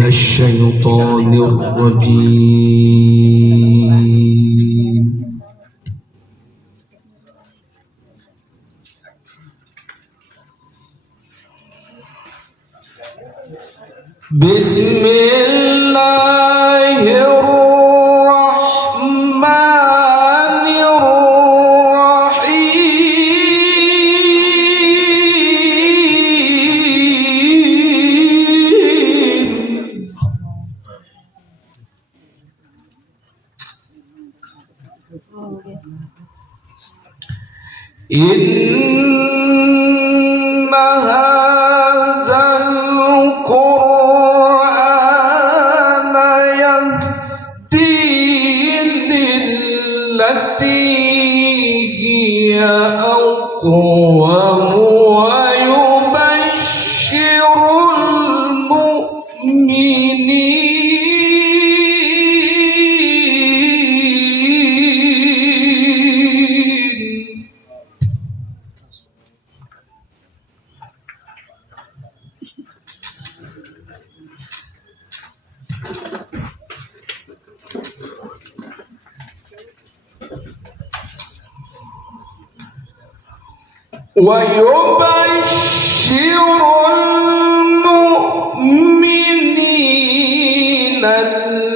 من الشيطان الرجيم. بسم الله الرحمن الرحيم. إن هذا القرآن يهدي للتي هي أقوم ويبشر المؤمنين. ويبشر المؤمنين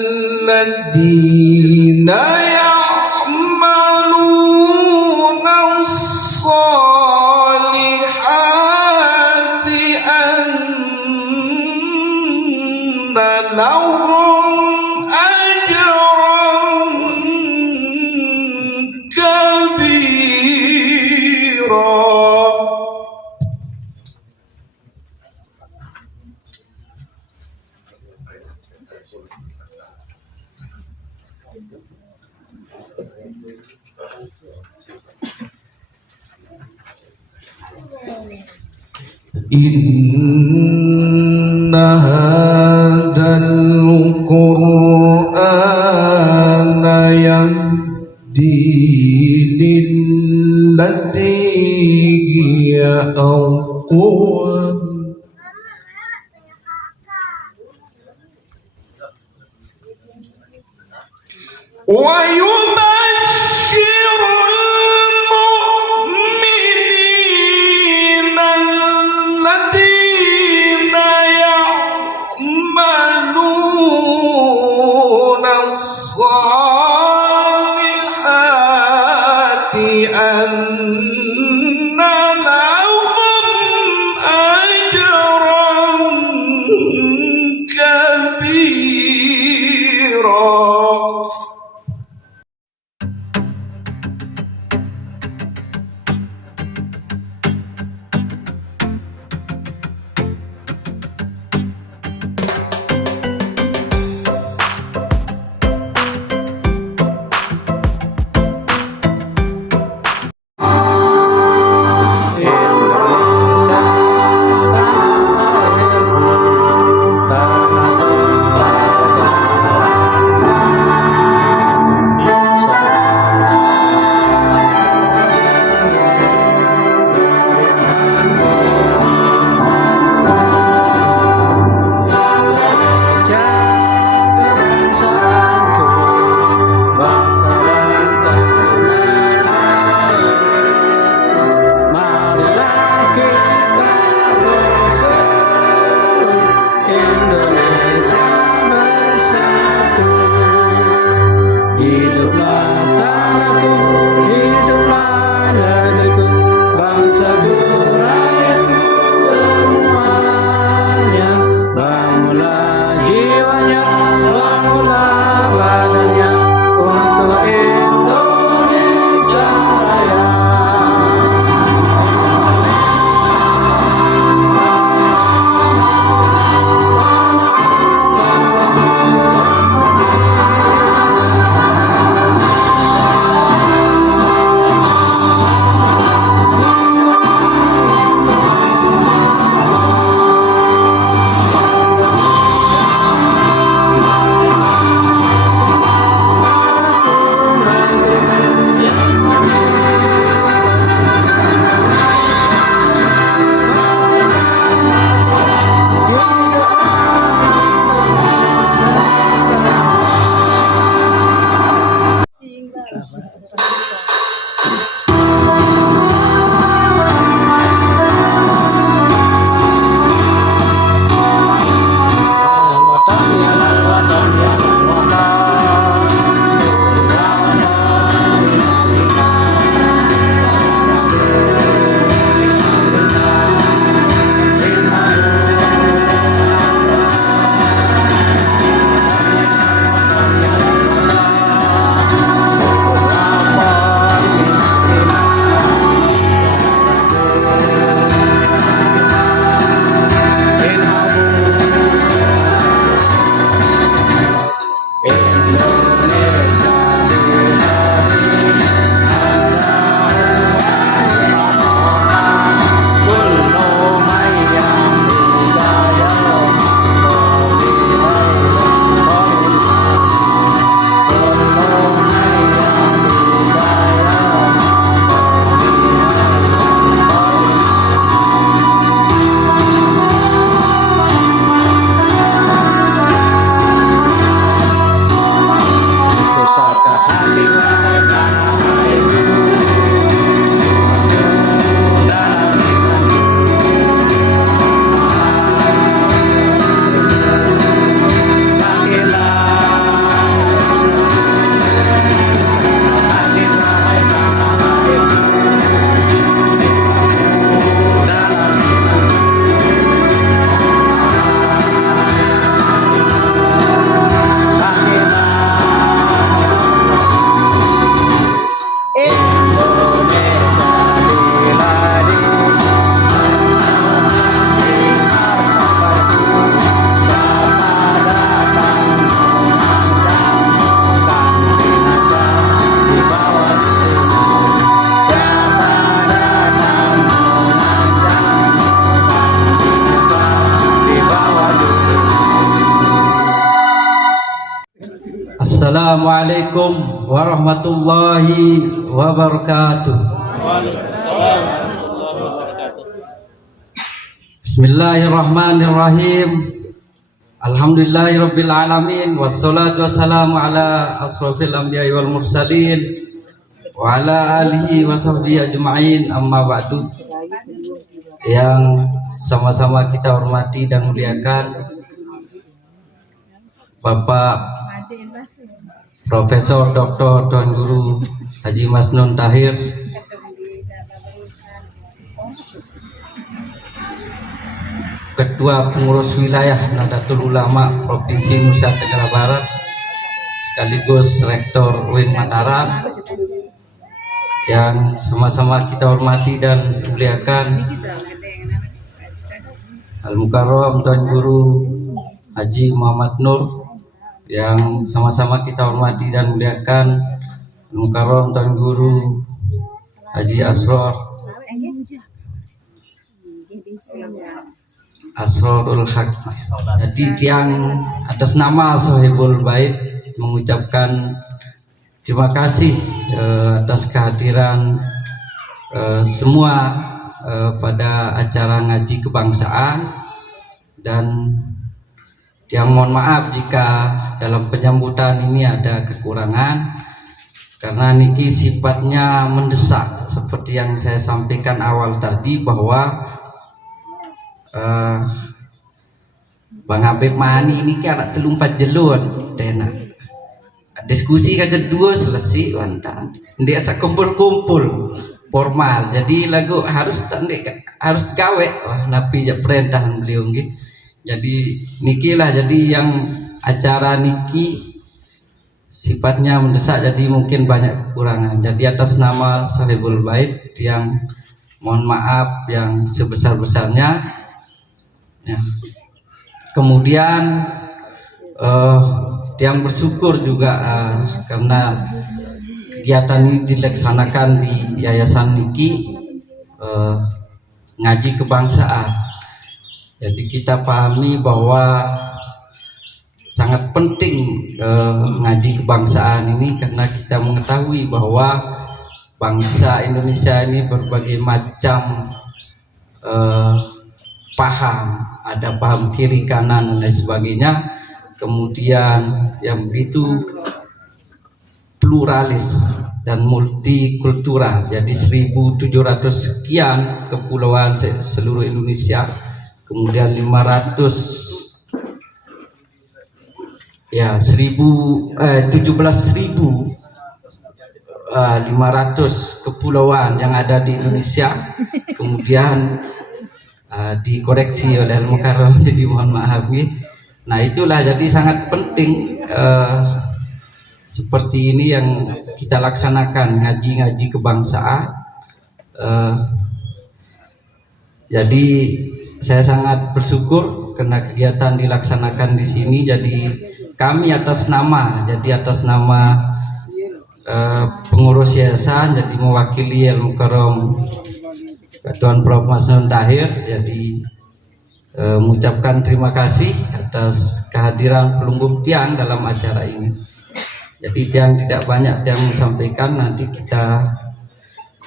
الذين يعملون الصالحات أن لهم أجرا كبيرا. إن هذا القرآن يهدي للتي هي أقوم ويبشر المؤمنين الذين يعملون الصالحات أن لهم أجرا كبيرا. Assalamualaikum warahmatullahi wabarakatuh. Bismillahirrahmanirrahim. Alhamdulillahirabbil alamin wassalatu wassalamu ala asrofil anbiya'i wal mursalin wa ala alihi wa sahbihi ajma'in, amma ba'du. Yang sama-sama kita hormati dan muliakan Bapak Profesor Dr. Tuan Guru Haji Masnun Tahir, Ketua Pengurus Wilayah Nahdlatul Ulama Provinsi Nusa Tenggara Barat, sekaligus Rektor UIN Mataram, yang sama-sama kita hormati dan muliakan Al-Mukarram Tuan Guru Haji Muhammad Nur, yang sama-sama kita hormati dan muliakan Al-Mukarram Tuan Guru Haji Asrorul Haq. Jadi yang atas nama Sohibul Bait mengucapkan terima kasih atas kehadiran semua pada acara ngaji kebangsaan, dan yang mohon maaf jika dalam penyambutan ini ada kekurangan, karena niki sifatnya mendesak seperti yang saya sampaikan awal tadi, bahwa Bang Habib Mani ini anak telumpat jelun tena diskusi kedua selesai wantan dia kumpul-kumpul formal, jadi lagu harus gawe napi ya perintahan beliau gitu. Jadi niki lah, jadi yang acara niki sifatnya mendesak, jadi mungkin banyak kekurangan. Jadi atas nama Sohibul Bait yang mohon maaf yang sebesar-besarnya ya. Kemudian yang bersyukur juga karena kegiatan ini dilaksanakan di Yayasan Niki Ngaji Kebangsaan. Jadi kita pahami bahwa sangat penting ngaji kebangsaan ini, karena kita mengetahui bahwa bangsa Indonesia ini berbagai macam paham, ada paham kiri kanan dan lain sebagainya, kemudian yang begitu pluralis dan multikultural. Jadi 1.700 sekian kepulauan seluruh Indonesia, kemudian 17.500 kepulauan yang ada di Indonesia, kemudian dikoreksi oleh Al-Mukarram, jadi mohon maaf nih. Nah itulah, jadi sangat penting seperti ini yang kita laksanakan, ngaji-ngaji kebangsaan. Jadi saya sangat bersyukur karena kegiatan dilaksanakan di sini. Jadi kami atas nama pengurus yayasan, jadi mewakili Al-Mukarram Tuan Prof Masnun Tahir, jadi mengucapkan terima kasih atas kehadiran pelungguh tiang dalam acara ini. Jadi tiang tidak banyak yang menyampaikan, nanti kita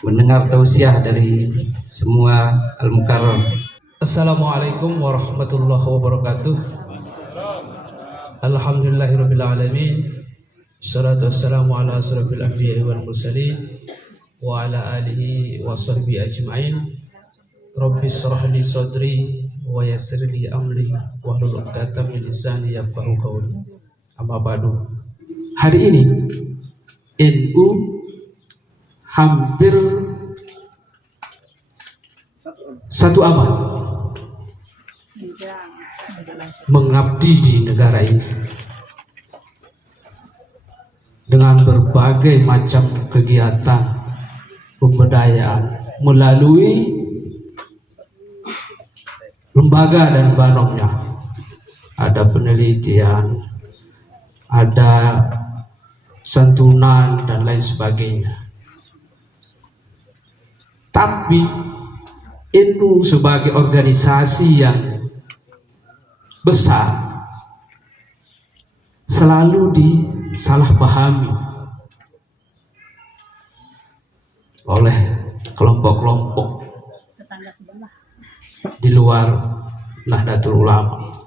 mendengar tausiah dari semua Al-Mukarram. Assalamualaikum warahmatullahi wabarakatuh. Alhamdulillahirabbil alamin. Shalatu wassalamu ala asrofil anbiya'i wal mursalin wa ala alihi wa sahbihi ajma'in. Rabbi shrah li sadri wa yassir li amri wahlul 'uqdatam min lisani yafqahu qawli. Amma ba'du. Hari ini NU hampir satu abad mengabdi di negara ini dengan berbagai macam kegiatan pemberdayaan melalui lembaga dan banomnya. Ada penelitian, ada santunan dan lain sebagainya. Tapi itu sebagai organisasi yang besar selalu disalah pahami oleh kelompok-kelompok di luar Nahdlatul Ulama.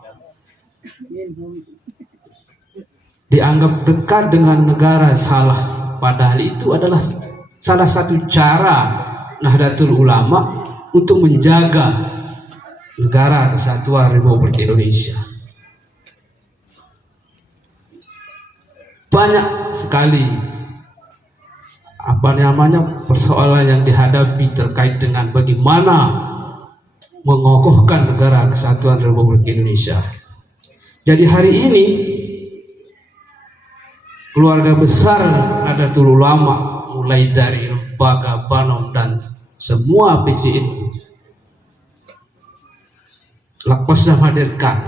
Dianggap dekat dengan negara salah, padahal itu adalah salah satu cara Nahdlatul Ulama untuk menjaga negara kesatuan Republik Indonesia. Banyak sekali persoalan yang dihadapi terkait dengan bagaimana mengokohkan negara kesatuan Republik Indonesia. Jadi hari ini keluarga besar Nahdlatul Ulama, mulai dari lembaga Banom dan semua PCNU, Lakpasdam hadirkan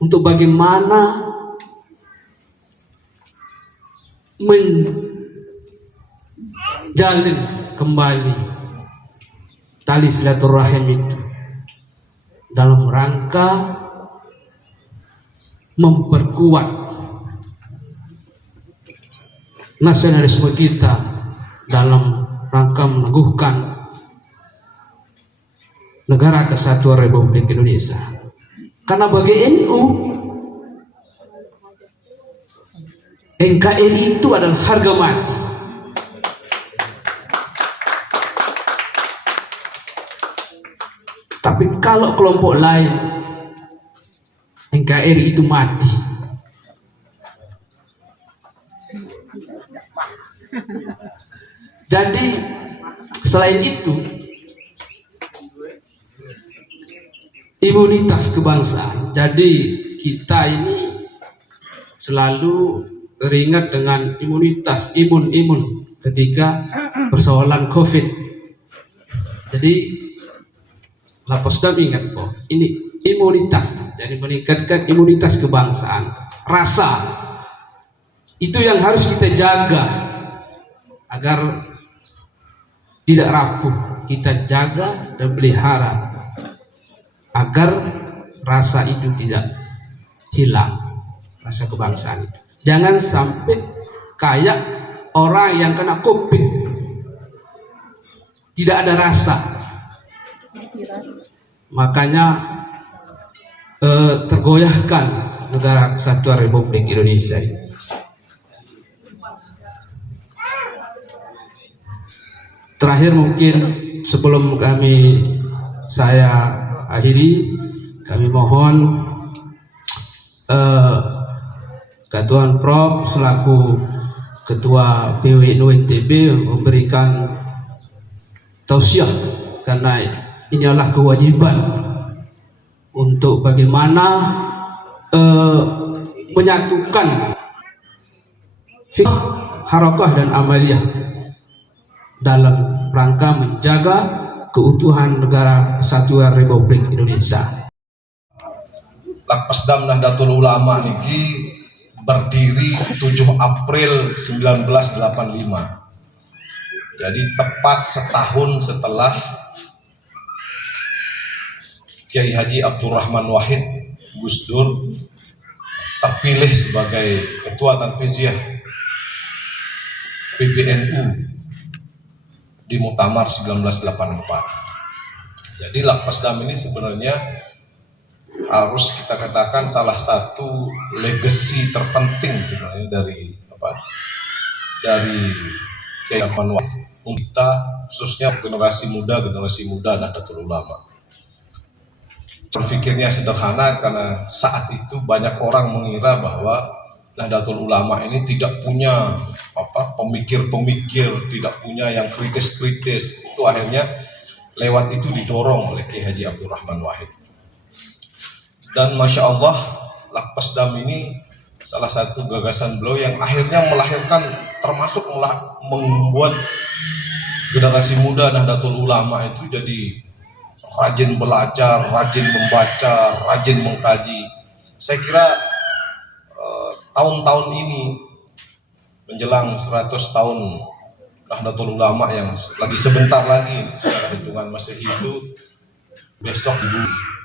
untuk bagaimana menjalin kembali tali silaturahim itu dalam rangka memperkuat nasionalisme kita, dalam rangka meneguhkan negara kesatuan Republik Indonesia. Karena bagi NU, NKRI itu adalah harga mati. Tapi kalau kelompok lain, NKRI itu mati. Jadi selain itu, imunitas kebangsaan. Jadi kita ini selalu teringat dengan imunitas, imun ketika persoalan COVID. Jadi Lapasdam ingat kok, ini imunitas. Jadi meningkatkan imunitas kebangsaan, rasa itu yang harus kita jaga agar tidak rapuh. Kita jaga dan pelihara agar rasa itu tidak hilang, rasa kebangsaan itu. Jangan sampai kayak orang yang kena COVID, tidak ada rasa. Makanya tergoyahkan negara kesatuan Republik Indonesia ini. Terakhir mungkin sebelum saya akhiri, kami mohon Ketuan Prof selaku Ketua PWNU NTB memberikan tausiah, karena ini adalah kewajiban untuk bagaimana menyatukan harakah dan amaliyah dalam rangka menjaga keutuhan negara kesatuan Republik Indonesia. Lakpasdam Nahdlatul Ulama niki berdiri 7 April 1985. Jadi tepat setahun setelah Kiai Haji Abdurrahman Wahid Gus Dur terpilih sebagai Ketua Tanfiziyah PBNU di Muktamar 1984. Jadi Lakpasdam ini sebenarnya harus kita katakan salah satu legacy terpenting sebenarnya dari Kiai Abdurrahman Wahid untuk kita, khususnya generasi muda Nahdlatul Ulama. Berpikirnya sederhana karena saat itu banyak orang mengira bahwa Nahdlatul Ulama ini tidak punya pemikir-pemikir, tidak punya yang kritis-kritis. Itu akhirnya lewat itu didorong oleh Kiai Haji Abdurrahman Wahid. Dan Masya Allah, Lakpasdam ini salah satu gagasan beliau yang akhirnya melahirkan, termasuk membuat generasi muda Nahdlatul Ulama itu jadi rajin belajar, rajin membaca, rajin mengkaji. Saya kira tahun-tahun ini menjelang 100 tahun Nahdlatul Ulama yang lagi sebentar lagi secara hitungan Masehi itu, besok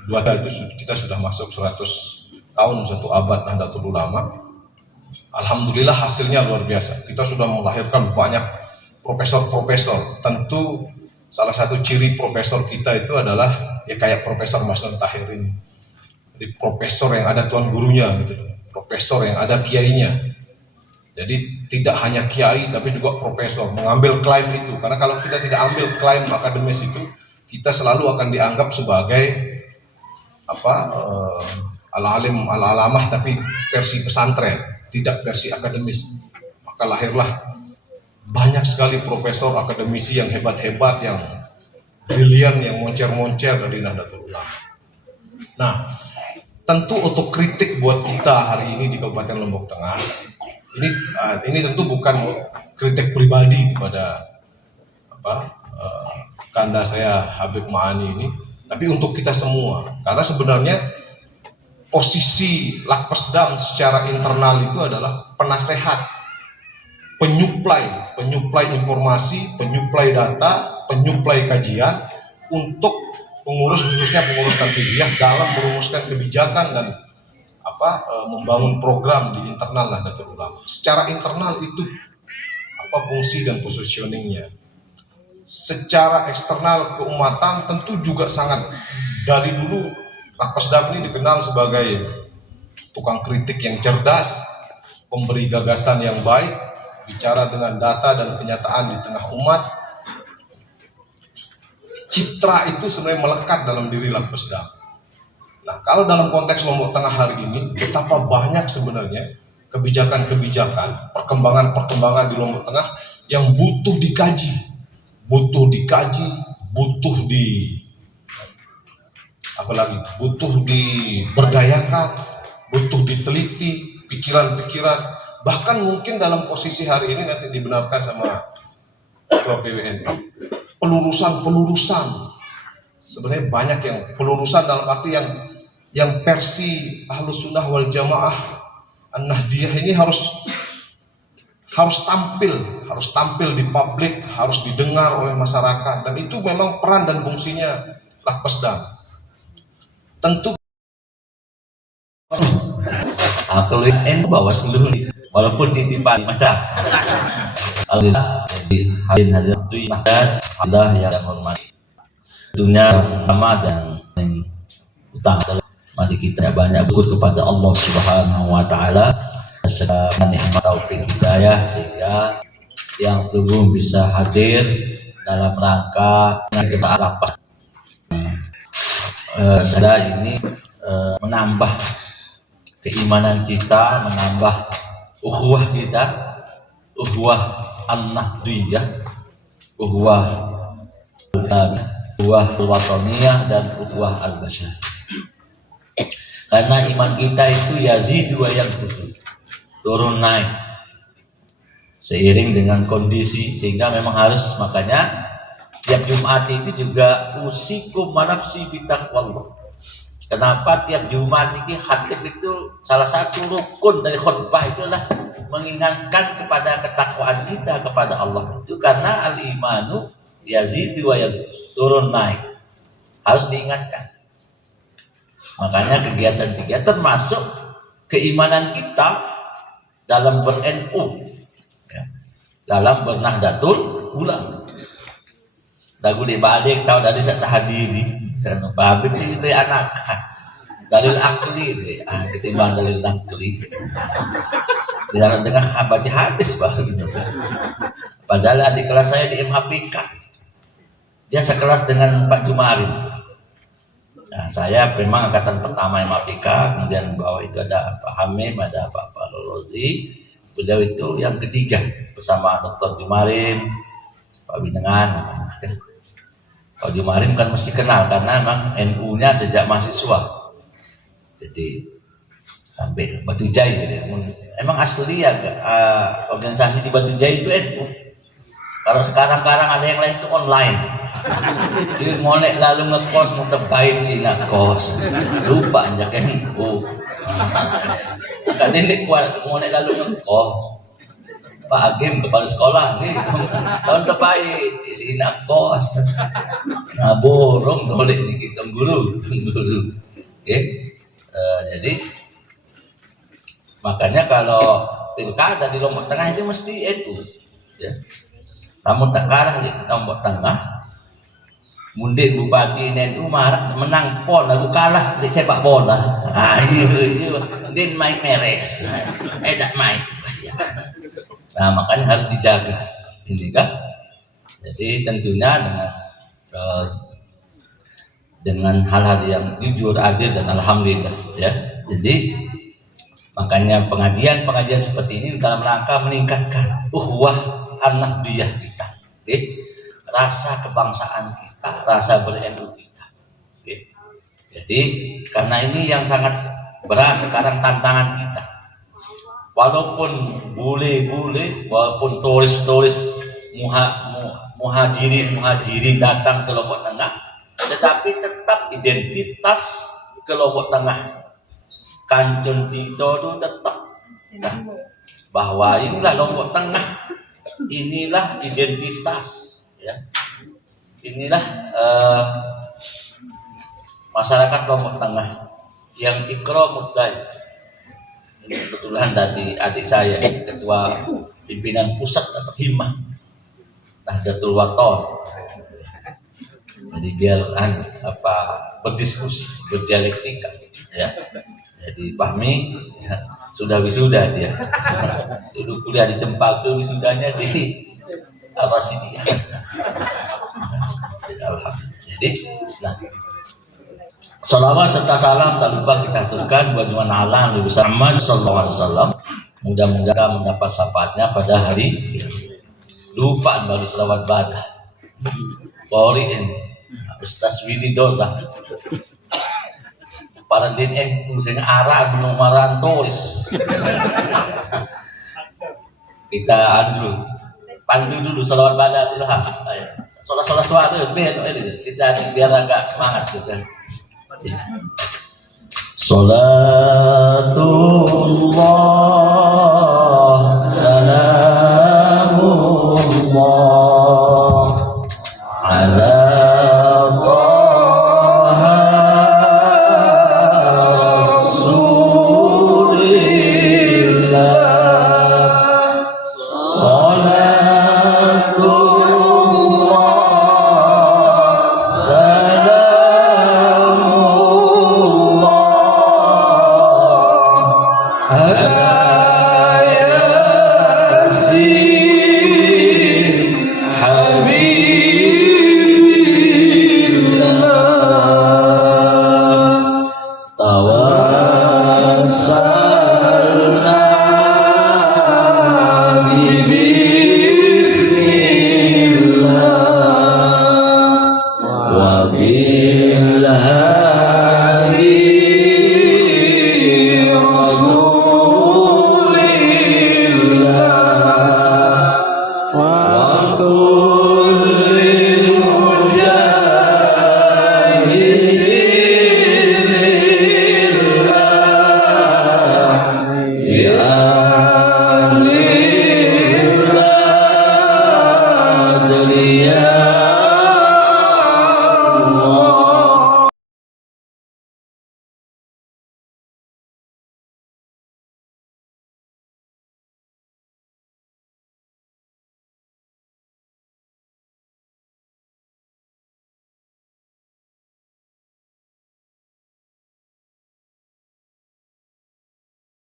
2002 itu kita sudah masuk 100 tahun, 1 abad Nahdlatul Ulama. Alhamdulillah hasilnya luar biasa. Kita sudah melahirkan banyak profesor-profesor. Tentu salah satu ciri profesor kita itu adalah ya kayak Profesor Mas Nun Tahir ini. Jadi profesor yang ada tuan gurunya gitu. Profesor yang ada kiainya. Jadi tidak hanya kiai tapi juga profesor mengambil klaim itu. Karena kalau kita tidak ambil klaim akademis itu, kita selalu akan dianggap sebagai al-alim al-alamah tapi versi pesantren, tidak versi akademis. Maka lahirlah banyak sekali profesor akademisi yang hebat-hebat, yang brilian, yang moncer-moncer dari Nahdlatul Ulama. Nah, tentu otokritik buat kita hari ini di Kabupaten Lombok Tengah, ini tentu bukan kritik pribadi kepada kanda saya Habib Ma'ani ini, tapi untuk kita semua. Karena sebenarnya posisi Lakpesdam secara internal itu adalah penasehat, penyuplai informasi, penyuplai data, penyuplai kajian untuk pengurus, khususnya pengurus Tanfiziah dalam merumuskan kebijakan dan membangun program di internal Nahdlatul Ulama. Secara internal itu fungsi dan positioningnya. Secara eksternal keumatan tentu juga sangat, dari dulu Lakpesdam ini dikenal sebagai tukang kritik yang cerdas, pemberi gagasan yang baik, bicara dengan data dan kenyataan di tengah umat. Citra itu sebenarnya melekat dalam diri Lakpesdam. Nah, kalau dalam konteks Lombok Tengah hari ini, betapa banyak sebenarnya kebijakan-kebijakan, perkembangan-perkembangan di Lombok Tengah yang butuh dikaji, butuh diberdayakan, butuh diteliti, pikiran-pikiran, bahkan mungkin dalam posisi hari ini nanti dibenarkan sama Ketua PWNI, pelurusan sebenarnya banyak yang pelurusan dalam arti yang versi Ahlus Sunnah wal Jamaah An-Nahdiyah ini harus tampil di publik, harus didengar oleh masyarakat, dan itu memang peran dan fungsinya Lakpesdam. Tentu aku lihat bawa seluruh walaupun titipan macam alhamdulillah jadi hadir itu Allah yang hormat tentunya pertama dan yang utama mari kita banyak bersyukur kepada Allah Subhanahu wa taala atas nikmat taufik hidayah sehingga yang tubuh bisa hadir dalam rangka kita lapas. Saya ini menambah keimanan kita, menambah ukhuwah kita, ukhuwah an-nahdiyah, ukhuwah al-wataniyah dan ukhuwah al-basyar. Karena iman kita itu yazidu wa yanqus, turun naik seiring dengan kondisi, sehingga memang harus, makanya tiap Jumat itu juga usikum manafsi bitaqwallah. Kenapa tiap Jumat ini khatib itu salah satu rukun dari khutbah itu adalah mengingatkan kepada ketakwaan kita kepada Allah. Itu karena al-imanu yazidu wa yanqus, turun naik, harus diingatkan. Makanya kegiatan-kegiatan masuk keimanan kita dalam ber-NU, ya, dalam bernahdlatul ulama. Lagu dibalik tahu dari saya hadiri dan Habib itu anak dalil akli, ketimbang dalil akli. Tidak dengan baca hadis baru. Padahal di kelas saya di MHPK dia sekelas dengan Pak Jumarin. Nah, saya memang angkatan pertama MHPK, kemudian bawah itu ada Pak Hamim, ada Pak Lolozi, beliau itu yang ketiga bersama Dr. Jumarin, Pak Binengan. Pak Jumarin kan mesti kenal karena memang NU-nya sejak mahasiswa, jadi sampai Batu Jai. Emang asli ya organisasi di Batu Jai itu NU. Kalau sekarang ada yang lain itu online. Jadi molek lalu ngekos mau terbaik sih ngekos, lupa aja NU. Kan ini kuat molek lalu ngekos. Pak Hakim kepala sekolah nih tahun terbaik si ngekos. Nah borong molek nih kita guru. Oke. Jadi makanya kalau pilkada di Lombok Tengah itu mesti NU ya. Namun tak kalah di Lombok Tengah mundin bupati NU marah menang pon lalu kalah di sepak bola. Iya din main meres tak main. Nah makanya harus dijaga ini kan. Jadi tentunya dengan hal-hal yang jujur, adil dan alhamdulillah ya. Jadi makanya pengajian seperti ini dalam rangka meningkatkan uhwah an-nahdiyah kita, rasa kebangsaan kita, rasa ber-NU kita. Jadi karena ini yang sangat berat sekarang tantangan kita. Walaupun bule-bule, walaupun turis-turis muhajirin datang ke Lombok Tengah, tetapi tetap identitas ke Lombok Tengah. Kanjeng Tito itu tetap bahwa inilah Lombok Tengah, inilah identitas, ya. Inilah masyarakat Lombok Tengah yang ikro mudai. Ini kebetulan tadi adik saya ketua pimpinan pusat Himmah Nahdlatul Wathon. Jadi biar berdiskusi, berdialektika, ya. Jadi Fahmi ya, sudah wisuda dia. Dulu kuliah di Cempaka, wisudanya di Al-Rasidiyah. Jadi, nah, salawat serta salam tak lupa kita aturkan bagaimana Allah Nabi Muhammad SAW. Mudah-mudahan mendapat syafaatnya pada hari lupa baru selawat badah. Qori'in Ustaz Widi Doza. Para DNN misalnya arah belum marah turis. Kita dulu pandu dulu salawat badah dulu ha. Solat suara biar kita biar agak semangat gitu kan. Salatullah salamullah ala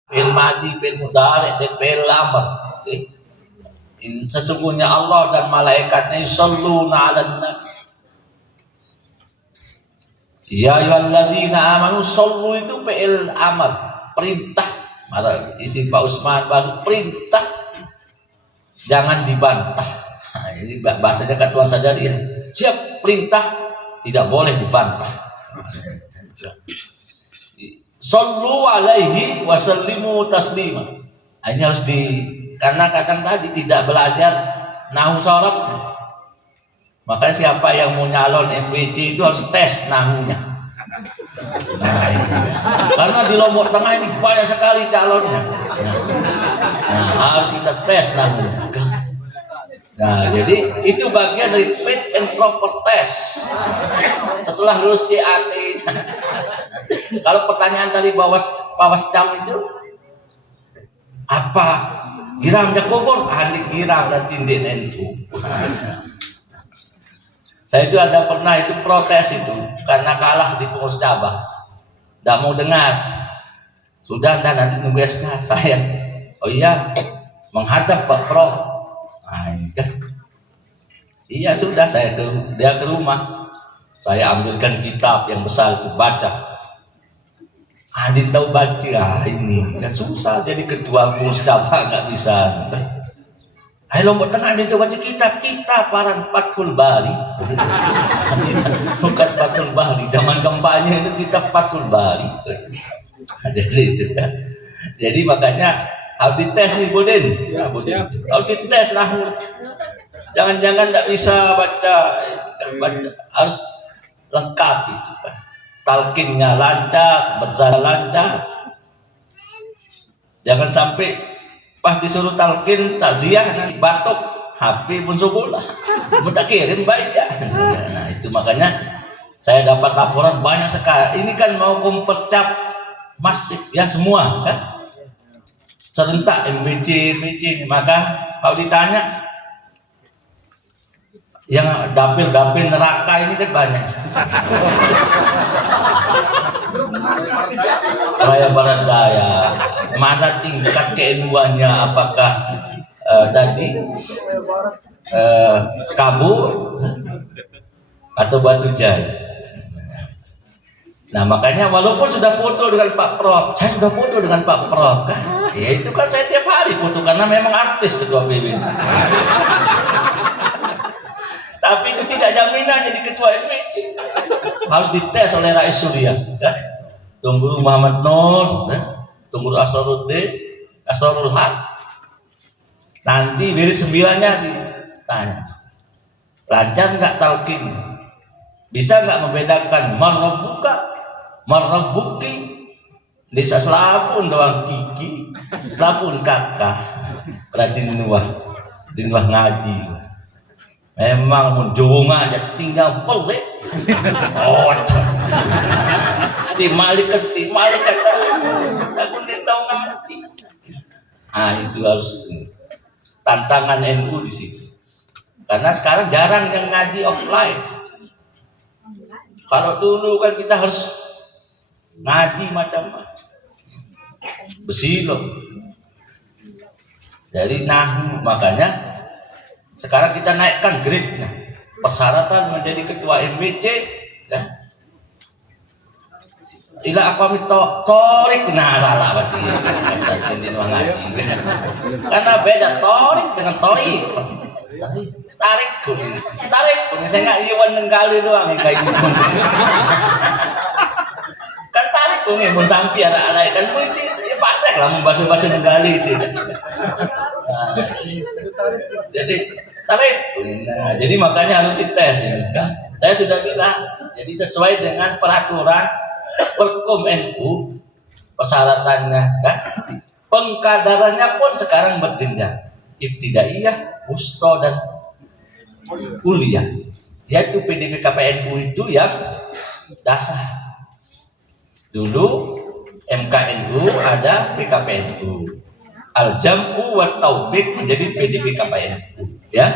fil madi, fil mudhari, dan fil amr. Sesungguhnya Allah dan malaikatnya yusholluna 'alan nabi. Ya ayyuhallazina amanu shollu itu fi'il amr, perintah. Maka isi Pak Usman baru perintah, jangan dibantah. Nah, ini bahasanya Ketua Sadari ya. Siap perintah, tidak boleh dibantah. Sallu alaihi wasallimu taslima. Ini harus karena kadang tadi tidak belajar nahu shorab. Makanya siapa yang mau nyalon MPC itu harus tes nahunya. Nah, karena di Lombok Tengah ini banyak sekali calonnya. Nah, harus kita tes nahunya. Nah, jadi itu bagian dari fit and proper test. Setelah lulus CAT. Kalau pertanyaan tadi bawas cam itu Apa giramnya kubur? Anik giram dan tindik NU. Saya itu ada pernah itu protes itu karena kalah di pengurus cabang. Tidak mau dengar. Sudah nanti nunggu SK saya. Oh iya, menghadap Pak Prof. Nah, ini kan. Iya sudah dia ke rumah. Saya ambilkan kitab yang besar itu baca. Adin tahu baca ini kan susah jadi ketua pengurus cabang nggak bisa. Ayo Lombok Tengah dia baca kitab paran Fathul Bari. Bukan Fathul Bari. Zaman kampanye itu kitab Fathul Bari. Jadi itu kan. Jadi makanya harus dites nih Budin. Ya, Budin. Harus dites lah. Jangan-jangan nggak bisa baca. Harus lengkap itu kan. Talqinnya lancar, berjalan lancar. Jangan sampai pas disuruh talqin takziah nanti batuk, HP pun sebelah. Mau tak kirim bayar. Nah itu makanya saya dapat laporan banyak sekali. Ini kan mau kompercap masif ya semua kan. Serentak MBC. Maka kalau ditanya yang dapil neraka ini kan banyak. Raya Barat Daya, mana tingkat keilmuannya? Apakah tadi kabur atau batu jaya? Nah makanya walaupun sudah foto dengan Pak Prof, saya sudah foto dengan Pak Prof kan? Ya itu kan saya tiap hari foto karena memang artis ketua PB. Tapi itu tidak jaminan jadi ketua MBC. Harus dites oleh Rais Surya kan? Tunggu Muhammad Nur kan? Tunggu Asrarul Haq. Nanti dari 9-nya ditanya lancar nggak talqin, bisa nggak membedakan marabbuki desa selapun doang kiki selapun kakak berarti dinuah ngaji. Memang mun Jawa aja tinggal pelek. Oh. Di malaikat. Aku tahu ngerti. Ah itu harus tantangan NU di situ. Karena sekarang jarang yang ngaji offline. Kalau dulu kan kita harus ngaji macam-macam. Besi loh. Jadi makanya sekarang kita naikkan grade-nya. Persyaratan menjadi ketua MBC ya. Ila aku torik salah berarti. Ini ngaji. Karena beda torik dengan torik. Tarik saya nggak iwan nengkali doang kayak gitu. Kan tarik mun sampai ada kan itu pasek lah membaca nengkali itu. Jadi tarik. Nah, jadi makanya harus dites ini kan. Saya sudah bilang, jadi sesuai dengan peraturan Perkom NU persyaratannya kan. Pengkadarannya pun sekarang berjenjang. Ibtidaiyah, wusta dan kuliah. Yaitu PDP KPNU itu yang dasar. Dulu MKNU ada PKPNU. Al-Jam'u wa Taufik menjadi PDP KPNU ya,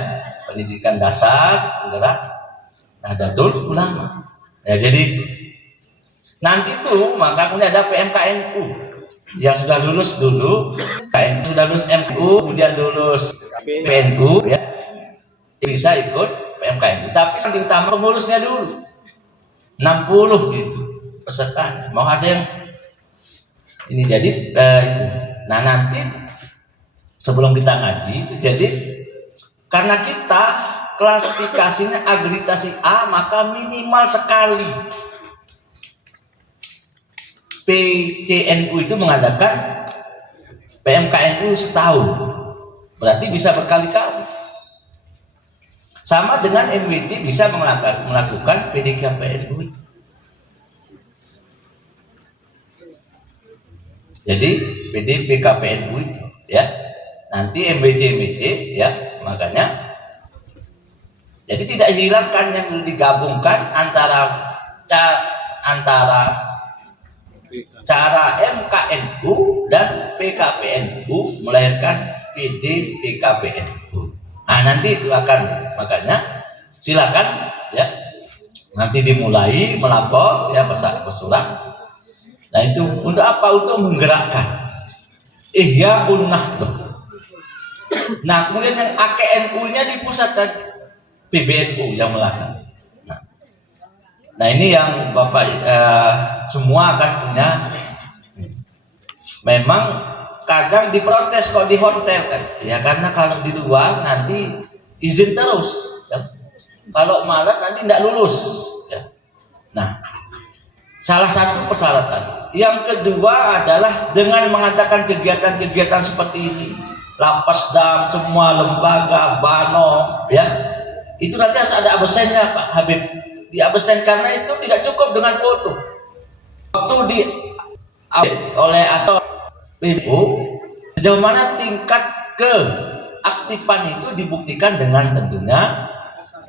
pendidikan dasar adalah Nahdlatul Ulama ya. Jadi nanti tuh maka kemudian ada PMKNU yang sudah lulus dulu, KNU sudah lulus MU kemudian lulus PNU ya, bisa ikut PMKNU. Tapi yang utama pengurusnya dulu 60 gitu pesertanya. Mau ada yang ini jadi itu. Nah nanti sebelum kita ngaji itu jadi karena kita klasifikasinya agreditasi A maka minimal sekali PCNU itu mengadakan PMKNU setahun, berarti bisa berkali-kali. Sama dengan MBC bisa melakukan PDKPNU. Jadi PDPKPNU itu ya. Nanti MBC ya, makanya jadi tidak hilangkan yang digabungkan antara cara MKNU dan PKPNU melahirkan PD PKPNU. Nah, nanti itu akan, makanya silakan ya, nanti dimulai melapor ya, pesulat. Nah itu untuk apa? Untuk menggerakkan Ihya'un Nahdlatul. Nah kemudian yang AKNU-nya di pusat tadi PBNU yang melakukan. Nah ini yang Bapak semua akan punya. Memang kadang diprotes kok di hotel kan, ya karena kalau di luar nanti izin terus ya. Kalau malas nanti tidak lulus ya. Nah salah satu persyaratan. Yang kedua adalah dengan mengadakan kegiatan-kegiatan seperti ini, lapas dam, semua lembaga, banom ya, itu nanti harus ada absennya Pak Habib. Di absen karena itu tidak cukup dengan foto. Waktu di oleh asal PBNU, sejauh mana tingkat keaktifan itu dibuktikan dengan tentunya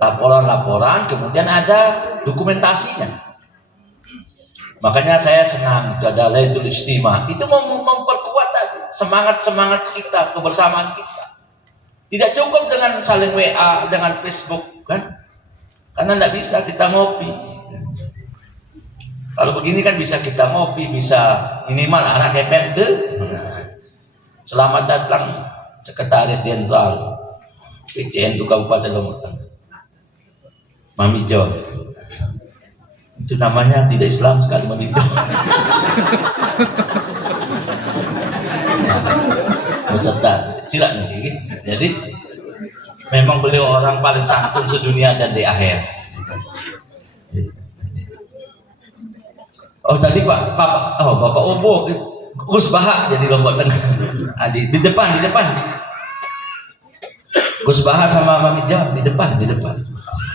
laporan-laporan, kemudian ada dokumentasinya. Makanya saya senang itu ada Lailatul Istimewa. Itu memperkuat semangat kita, kebersamaan kita. Tidak cukup dengan saling WA, dengan Facebook kan? Karena tidak bisa kita ngopi. Kalau begini kan bisa kita ngopi, bisa minimal anak DPRD. Selamat datang Sekretaris Jenderal PCNU Kabupaten Lombok Tengah, Mami Jo. Itu namanya tidak Islam sekali, Mami Jo. Beserta silakan nih. Jadi memang beliau orang paling santun sedunia dan di akhirat. Oh tadi Bapak Obo Gus Baha jadi Lombok Tengah. Di depan. Gus Baha sama Mami Jam di depan.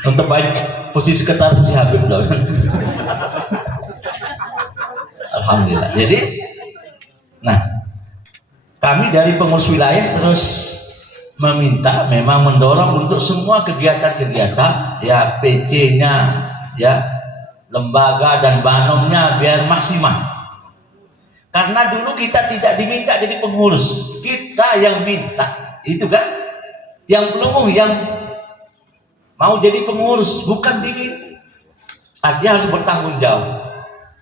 Untuk baik posisi sekretaris si Habib loh. Alhamdulillah. Jadi, nah kami dari pengurus wilayah terus meminta, memang mendorong untuk semua kegiatan-kegiatan ya PC-nya ya, lembaga dan banomnya biar maksimal. Karena dulu kita tidak diminta jadi pengurus, kita yang minta, itu kan yang belum yang mau jadi pengurus, bukan diminta. Artinya harus bertanggung jawab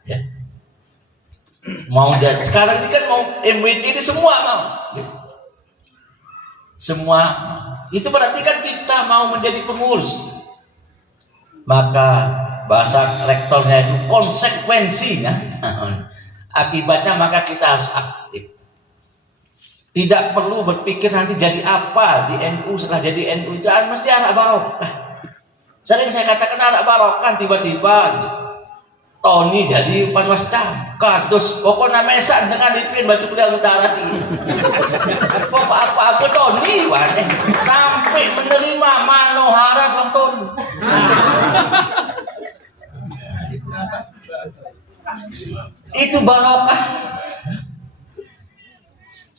ya. Mau jadi sekarang ini kan mau MWC ini semua mau ya. Semua itu berarti kan kita mau menjadi pengurus, maka bahasa rektornya itu konsekuensinya akibatnya maka kita harus aktif. Tidak perlu berpikir nanti jadi apa di NU, setelah jadi NU itu mesti arak barokah. Sering saya katakan arak barokah, tiba-tiba Tony jadi panwas cangkat, terus pokoknya mesan dengan dipin batu kuda utara di pokok apa-apa Tony wadah sampai menerima manohara Bang Tony. Itu barokah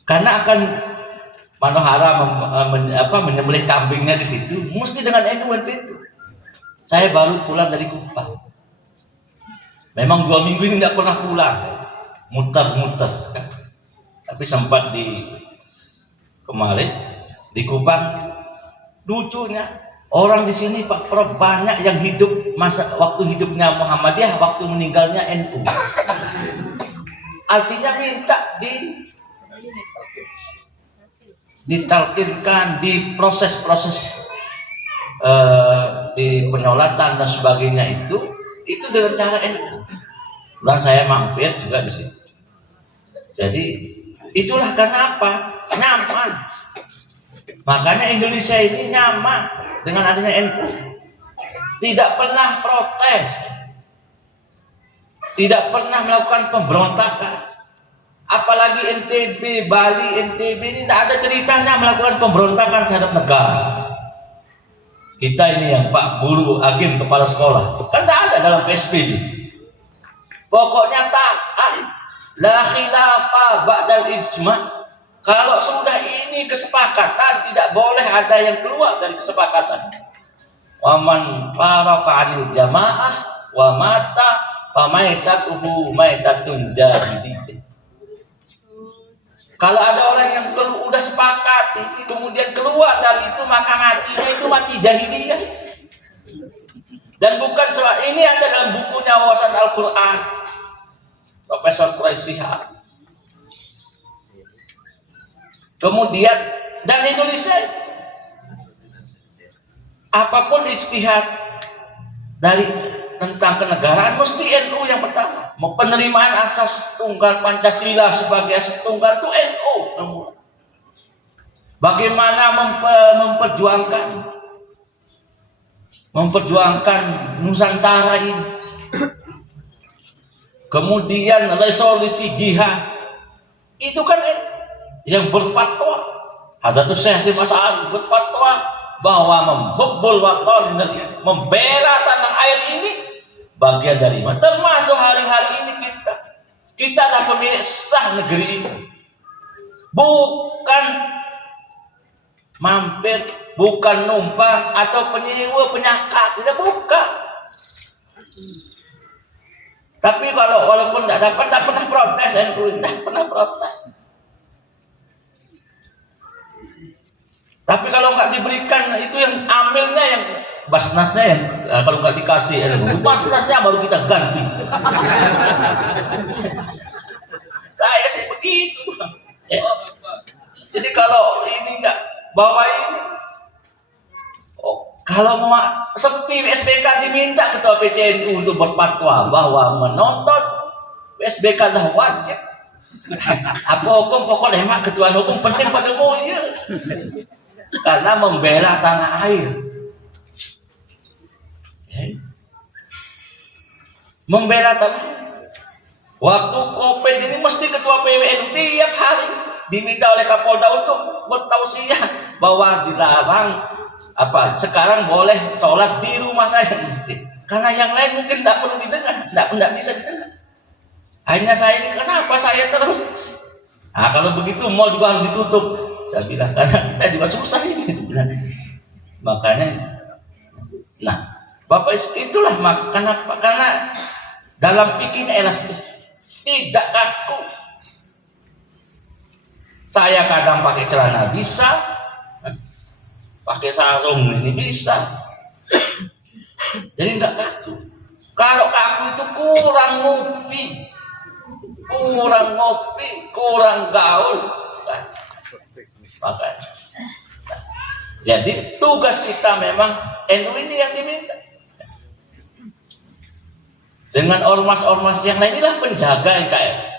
karena akan manohara menyembelih kambingnya di situ mesti dengan NU itu. Saya baru pulang dari Kupang. Memang 2 minggu ini tidak pernah pulang, muter-muter. Tapi sempat kemarin di Kupang, lucunya orang di sini Pak Prof banyak yang hidup waktu hidupnya Muhammadiyah, waktu meninggalnya NU. Artinya minta ditalkinkan di proses-proses di penyolatan dan sebagainya itu dengan cara NU. Dan saya mampir juga di situ. Jadi itulah kenapa nyaman. Makanya Indonesia ini nyaman dengan adanya NU. Tidak pernah protes, tidak pernah melakukan pemberontakan. Apalagi NTB, Bali, NTB ini tidak ada ceritanya melakukan pemberontakan terhadap negara. Kita ini yang Pak Guru, Hakim, Kepala Sekolah kan tidak ada dalam PSBB. Pokoknya taat, la khilafah ba'dal ijma'. Kalau sudah ini kesepakatan, tidak boleh ada yang keluar dari kesepakatan. Waman faraka 'anil jamaah wa mata Pamaitatuhu maitatun jahiliyah. Kalau ada orang yang udah sepakat ini kemudian keluar dari itu, maka matinya itu mati jahiliyah. Dan bukan cuma ini, ada dalam bukunya Wawasan Al-Quran Profesor Quraisy Shihab. Kemudian dan Indonesia apapun ijtihad dari tentang kenegaraan mesti NU yang pertama. Penerimaan asas tunggal Pancasila sebagai asas tunggal itu NU. Bagaimana memperjuangkan Nusantara ini. Kemudian resolusi jihad itu kan yang berfatwa. Hadatus Syekh Mas'al berfatwa bahwa memhubbul watan, membela tanah air ini bagian dari iman. Termasuk hari-hari ini kita adalah pemilik sah negeri ini, bukan mampir, bukan numpang atau penyewa penyangka, tidak, bukan. Tapi walaupun tidak dapat, tidak pernah protes, tidak pernah protes. Tapi kalau nggak diberikan itu yang amilnya, yang basnasnya yang kalau nggak dikasih basnasnya baru kita ganti. Saya sih begitu. Jadi kalau ini nggak bawa ini, kalau mau sepi PSBK diminta ketua PCNU untuk berfatwa bahwa menonton PSBK dah wajib. Apa hukum pokoknya mak ketua hukum penting pada ya. Karena membela tanah air. Membela tanah. Waktu Covid ini mesti ketua PWNU tiap hari diminta oleh Kapolda untuk bertausiah bahwa dilarang sekarang boleh sholat di rumah saya. Karena yang lain mungkin tidak perlu didengar, tidak bisa didengar. Akhirnya saya ini, kenapa saya terus? Nah, kalau begitu mal juga harus ditutup. Saya bilang, karena kita juga susah ini. Makanya, nah, Bapak itulah kenapa? Karena dalam pikirnya elastis, tidak kaku. Saya kadang pakai celana bisa, pakai sarung ini bisa. Jadi enggak kaku. Kalau kaku itu kurang ngopi, kurang gaul. Makanya. Jadi tugas kita memang NU ini yang diminta. Dengan ormas-ormas yang lain, inilah penjaga NKRI.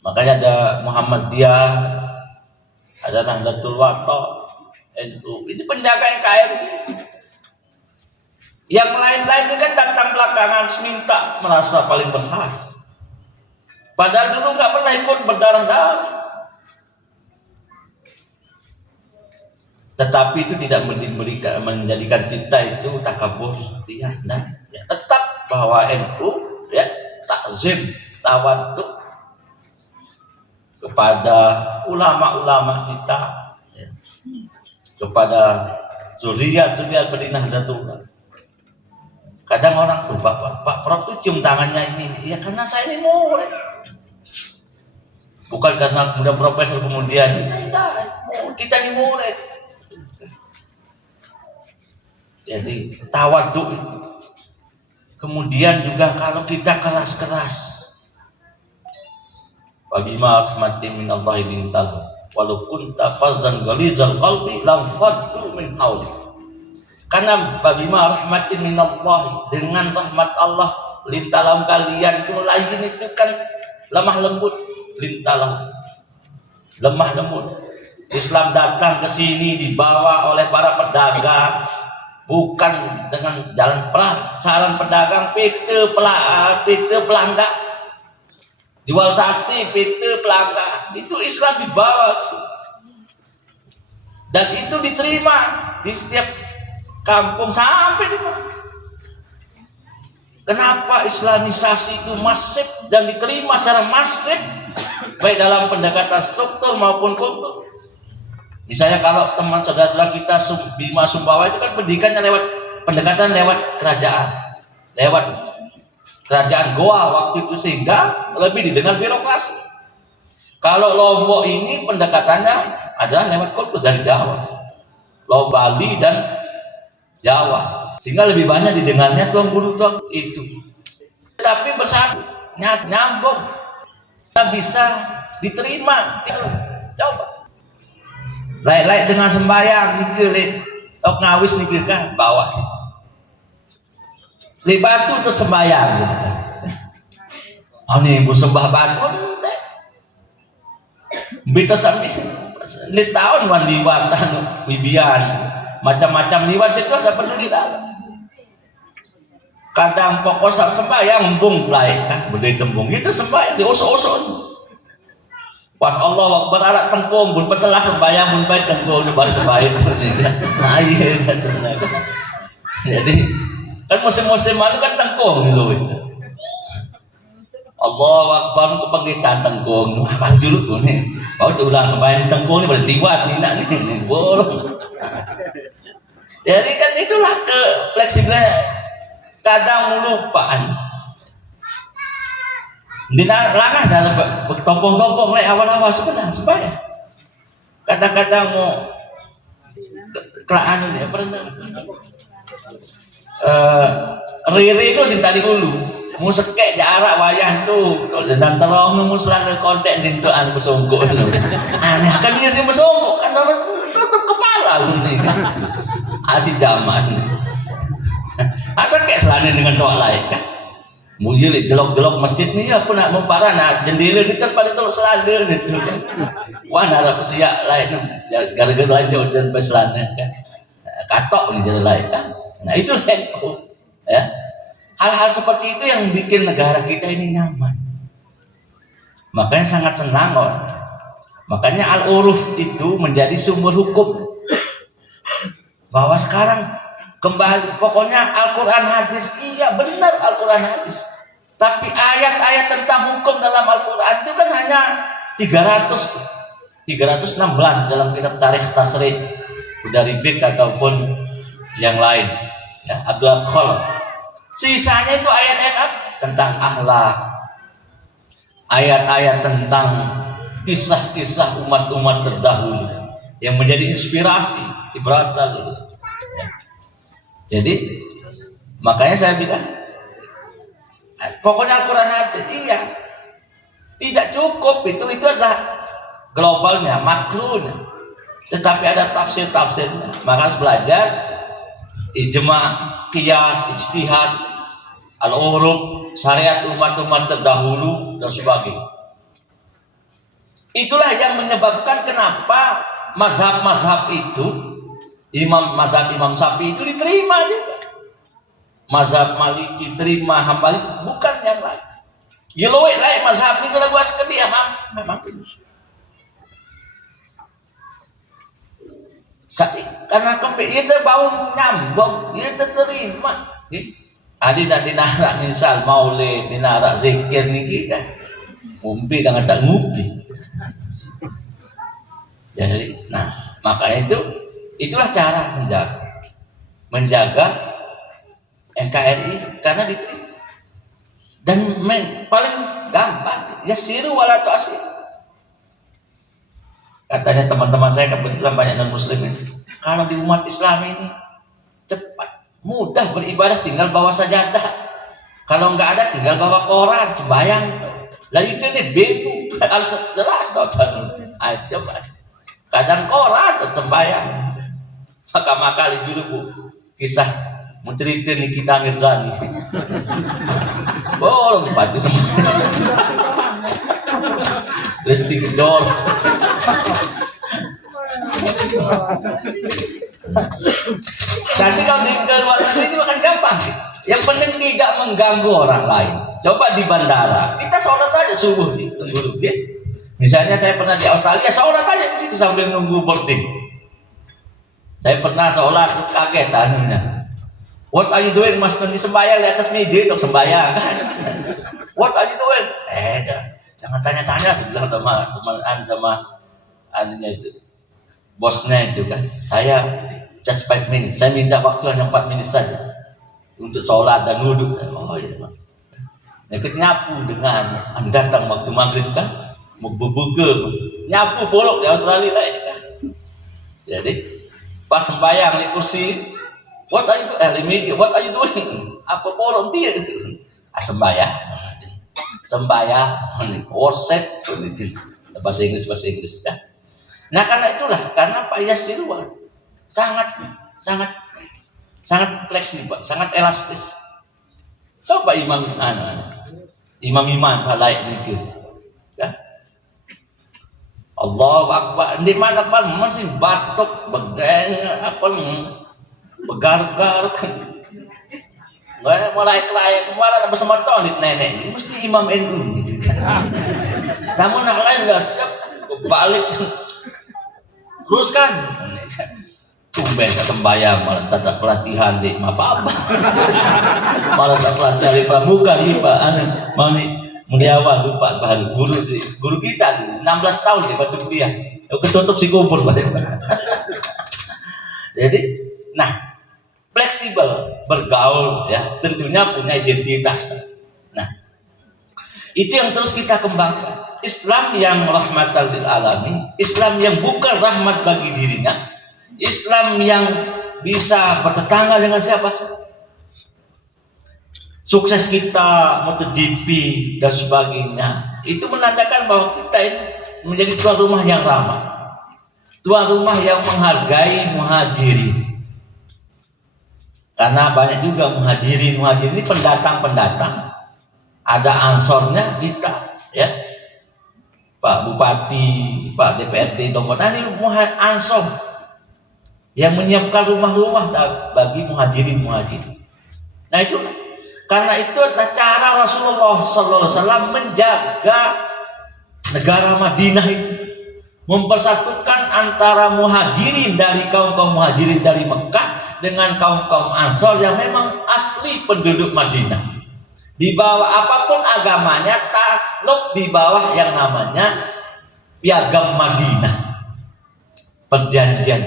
Makanya ada Muhammadiyah, ada Nahdlatul Wathon, NU. Ini penjaga NKRI. Yang lain-lain ini kan datang belakangan minta merasa paling berhak. Padahal dulu nggak pernah ikut berdarah-darah. Tetapi itu tidak menjadikan kita itu takabur. Ya, tetap bahwa NU ya takzim, tawadhu kepada ulama-ulama kita, ya, kepada zuriat berinah datullah. Kadang orang Pak Prof tuh cium tangannya ini, ya karena saya ini murid. Bukan karena kemudian profesor kemudian kita ini murid. Jadi tawadhu itu. Kemudian juga kalau kita keras-keras, Wabima rahmatin minallahi lintal walau kunta fazzan ghalizal qalbi lam faddu min hawli. Karena Wabima rahmatin minallahi, dengan rahmat Allah, lintalam kalian itu lain itu kan lemah lembut, lintalam lemah lembut. Islam datang ke sini dibawa oleh para pedagang, bukan dengan jalan perang. Saran pedagang PT pelangga, jual sate PT pelangga, itu Islam dibawa dan itu diterima di setiap kampung sampai di mana. Kenapa Islamisasi itu masif dan diterima secara masif baik dalam pendekatan struktur maupun kultur? Misalnya kalau teman saudara kita Bima Sumbawa itu kan pendidikannya lewat pendekatan lewat kerajaan. lewat kerajaan Goa waktu itu, sehingga lebih didengar birokrasi. Kalau Lombok ini pendekatannya adalah lewat kultur dari Jawa, Lombok, Bali dan Jawa, sehingga lebih banyak didengarnya tuang guru tuang itu. Tapi bersatu, nyambung, kita bisa diterima. Coba lain-lain dengan sembahyang nikir, tok ngawis nikir kan bawah. Li batu itu sembahyang. Oh nih, sembah batu deh. Bita sampai ini tahun wan liwatan bibian macam-macam liwat itu saya perlu di dalam. Kadang pokok sembahyang embung play kan, berdiri tembung itu sembahyang diusuk-usuk. Pas Allah Akbar anak tengkung pun petelah sembahyang pun baik tengkung baru terbaik. Nah iya kan. Jadi kan musim-musim itu kan tengkung gitu. Allah Akbar kepanggitan tengkung. Wah pas dulu nih. Kau tuh ulang sembahyang tengkung ini berarti diwat nih bolong. Jadi kan itulah ke fleksibelnya. Kadang melupaan. Dina langah dalam bertompong-tompong lek awal-awal sebenarnya supaya kadang-kadang mau kelaan ini pernah riri itu sing tadi dulu mau sekek jarak wayah tuh dan terong mau serang konten sintu an pesongkok itu aneh kan dia sih pesongkok kan orang tutup kepala ini asih zaman asa kayak selane dengan toa lain kan mujil jelok-jelok masjid ni apa nak memparah nak jendela ni pada tolok selada ni tu kan. Wah nak pesiak lain gara-gara lain jauh dan berselana kan. Katok ni jalan lain kan. Nah itu lain ya. Hal-hal seperti itu yang bikin negara kita ini nyaman. Makanya sangat senang orang. Makanya Al-Uruf itu menjadi sumber hukum. Bahwa sekarang kembali, pokoknya Al-Quran hadis, iya benar Al-Quran hadis. Tapi ayat-ayat tentang hukum dalam Al-Quran itu kan hanya 316 dalam kitab Tarikh Tasrih dari Bik ataupun yang lain. Ya, Abdul Khalid. Sisanya itu ayat-ayat tentang akhlak, ayat-ayat tentang kisah-kisah umat-umat terdahulu yang menjadi inspirasi, ibratan. Jadi makanya saya bilang pokoknya Al-Quran ada, iya tidak cukup itu adalah globalnya, makronya, tetapi ada tafsir-tafsirnya. Maka harus belajar ijma, qiyas, ijtihad, al-uruf, syariat umat-umat terdahulu dan sebagainya. Itulah yang menyebabkan kenapa mazhab-mazhab itu mazhab Imam Syafi'i itu diterima juga. Mazhab Maliki terima, Hambali bukan yang lain. Ya loe lain mazhab ini kalau gua sekali ya memang itu. Karena itu bau nyambung, itu terima. Adi dan dinarak misal maulid, dinarak zikir niki kan. Ngumpi dengan tak ngumpi. Jadi, nah makanya itulah cara menjaga NKRI karena diterima. Dan paling gampang yasiru wala tu'asir. Katanya teman-teman saya kebetulan banyak non muslimin, kalau di umat Islam ini cepat, mudah beribadah, tinggal bawa sajadah. Kalau nggak ada tinggal bawa koran, sembahyang. Lah itu nih bingung, harus jelas coba. Kadang koran sembahyang. Maka dulu bu kisah mencerita Nikita Mirzani. Bolong baju semua. Lesti Kejor. Jadi kalau di luar negeri itu akan gampang. Yang penting tidak mengganggu orang lain. Coba di bandara, kita sholat saja subuh tunggu dia. Misalnya saya pernah di Australia, sholat aja di situ sambil nunggu boarding. Saya pernah sholat kaget tanunya. What are you doing mas? Nanti sembahyang di atas meja untuk sembahyang kan? What are you doing? Jangan tanya-tanya. Saya bilang sama teman sama adanya itu, bosnya itu kan. Saya just 5 minutes. Saya minta waktu hanya 4 menit saja. untuk sholat dan wudhu. Oh iya, Pak. Ikut nyapu dengan Anda datang waktu maghrib kan, mau berbuka, nyapu bolok di Australia lah kan. Jadi pas sembahyang di kursi, what are you doing? Apa bolok dia? Sembahyang, worship, bahasa Inggris kan. Nah karena itulah, karena Pak Yasiruan sangat fleksibel, sangat elastis. Coba imam halayak dikir, kan? Allahu Akbar. Di mana pun masih batuk, begar-gar. Mulai kemarin bersama tolit nenek ini mesti imam NU gitu kan. Namun yang lain nggak siap, balik teruskan. Tumben tak sembahyang, malah tak pelatihan di apa malah tak pelatihan di pramuka nih Pak mau nih Muliawan lupa baru guru kita 16 tahun di batu kuliah ketutup si kubur Pak. Jadi nah fleksibel bergaul ya, tentunya punya identitas. Nah itu yang terus kita kembangkan, Islam yang rahmatan lil alamin, Islam yang bukan rahmat bagi dirinya, Islam yang bisa bertetangga dengan siapa saja. Sukses kita, MotoGP dan sebagainya, itu menandakan bahwa kita ini menjadi tuan rumah yang ramah, tuan rumah yang menghargai muhajirin. Karena banyak juga muhajirin ini pendatang, ada ansornya kita, ya, Pak Bupati, Pak DPRD, Tombotan ini ansor yang menyiapkan rumah-rumah bagi muhajirin. Nah itu, karena itu adalah cara Rasulullah SAW menjaga negara Madinah itu, mempersatukan antara muhajirin dari kaum muhajirin dari Mekah dengan kaum Ansor yang memang asli penduduk Madinah. Di bawah apapun agamanya, takluk di bawah yang namanya Piagam Madinah, perjanjian.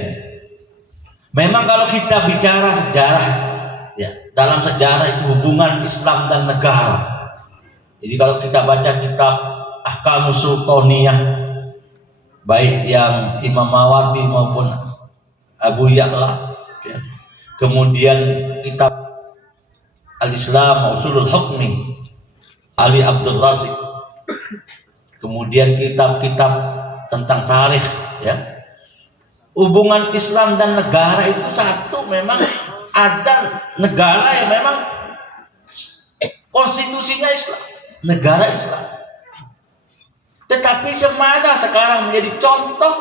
Memang kalau kita bicara sejarah, ya, dalam sejarah itu hubungan Islam dan negara. Jadi kalau kita baca kitab Ahkamus Sultaniyah, baik yang Imam Mawardi maupun Abu Ya'la, ya. Kemudian kitab Al-Islam Usulul Hukmi Ali Abdul Razik, kemudian kitab-kitab tentang tarikh, ya. Hubungan Islam dan negara itu satu, memang ada negara yang memang konstitusinya Islam, negara Islam. Tetapi semana sekarang menjadi contoh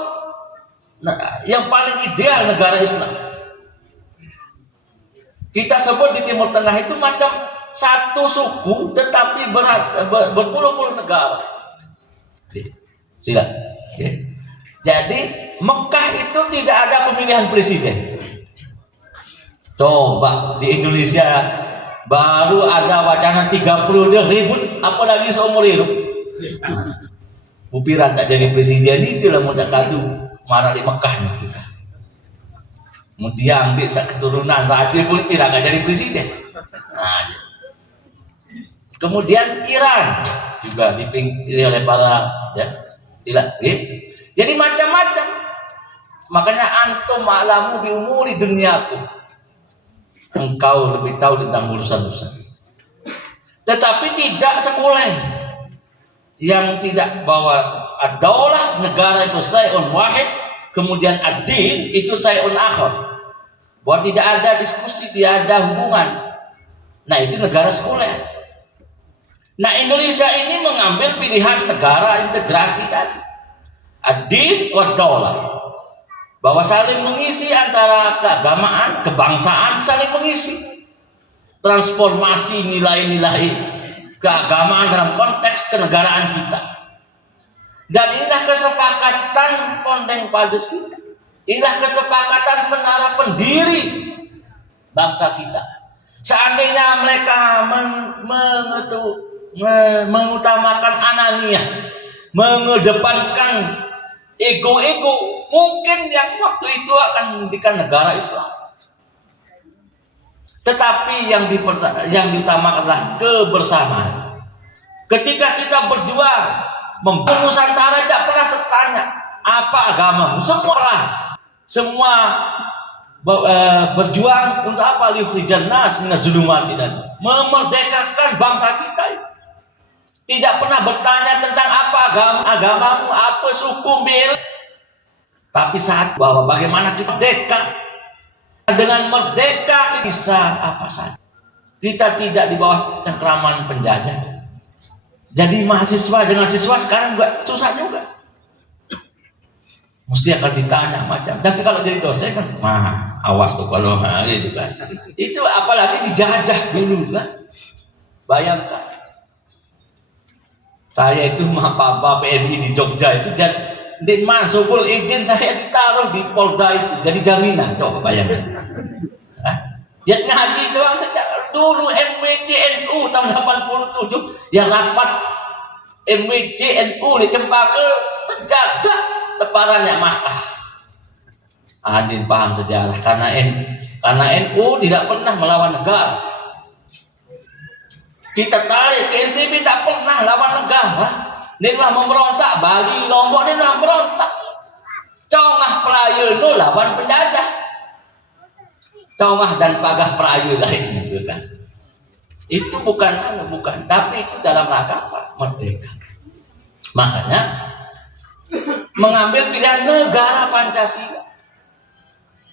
yang paling ideal negara Islam. Kita sebut di Timur Tengah itu macam satu suku tetapi berpuluh-puluh negara. Silakan. Jadi Mekah itu tidak ada pemilihan presiden. Coba di Indonesia baru ada wacana 30 ribut, apalagi seumur hidup. Bupiran tak jadi presiden itu lah mudah kadu marah di Mekah nih kita. Kemudian bisa keturunan raja pun tidak jadi presiden. Nah, kemudian Iran juga dipilih oleh para, ya, tidak, ya. Jadi macam-macam. Makanya antum ma'lamu bi umuri dunyaku, engkau lebih tahu tentang urusan-urusan. Tetapi tidak sekuler yang tidak bahwa ad-daulah negara itu syai'un wahid, kemudian ad-din itu syai'un akhar, bahwa tidak ada diskusi, tidak ada hubungan. Nah itu negara sekuler. Nah Indonesia ini mengambil pilihan negara integrasi tadi, ad-din wa daulah, bahwa saling mengisi antara keagamaan, kebangsaan, saling mengisi, transformasi nilai-nilai keagamaan dalam konteks kenegaraan kita. Dan inilah kesepakatan Pondeng Pades kita, inilah kesepakatan menara pendiri bangsa kita. Seandainya mereka mengutamakan anania, mengedepankan ego-ego, mungkin yang waktu itu akan menjadikan negara Islam. Tetapi yang diutamakan adalah kebersamaan. Ketika kita berjuang membangun Nusantara, tidak pernah tertanya apa agamamu. Semua berjuang untuk apa? Liukhrijan nas minaz zulumati, dan memerdekakan bangsa kita. Tidak pernah bertanya tentang apa agamamu, apa suku bil. Tapi saat bahwa bagaimana kita merdeka. Dengan merdeka kita bisa apa saja. Kita tidak di bawah cengkraman penjajah. Jadi mahasiswa dengan siswa sekarang juga susah juga. Mesti akan ditanya macam. Tapi kalau jadi dosen kan, awas tuh kalau gitu kan. Itu apalagi dijajah dulu kan. Bayangkan. Saya itu Mapaba PMI di Jogja itu di masukul izin saya ditaruh di Polda itu jadi jaminan. Coba bayangkan. Dia ngaji doang dulu MWC NU tahun 87 dia rapat MWC NU di Cempaka terjaga teparannya Makkah. Hadirin paham sejarah karena NU tidak pernah melawan negara. Kita tarik ke NTB tidak pernah lawan negara. Dia telah memberontak bagi Lombok, dia telah memberontak. Congah Prayono lawan penjajah. Congah dan Pagah Prayo lain gitu kan. Itu bukan, tapi itu dalam rangka apa? Merdeka. Makanya mengambil pilihan negara Pancasila,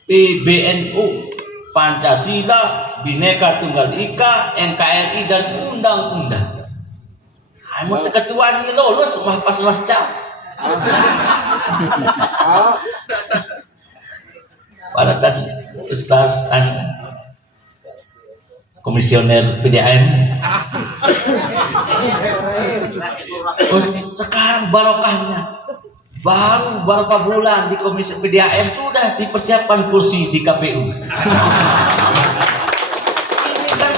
PBNU, Pancasila, Bhinneka Tunggal Ika, NKRI dan undang-undang. Mau ketua ini lulus pas cap. Pada tadi Ustaz komisioner PDAM. Sekarang barokahnya baru beberapa bulan di komisi PDAM sudah dipersiapkan kursi di KPU. Ini kan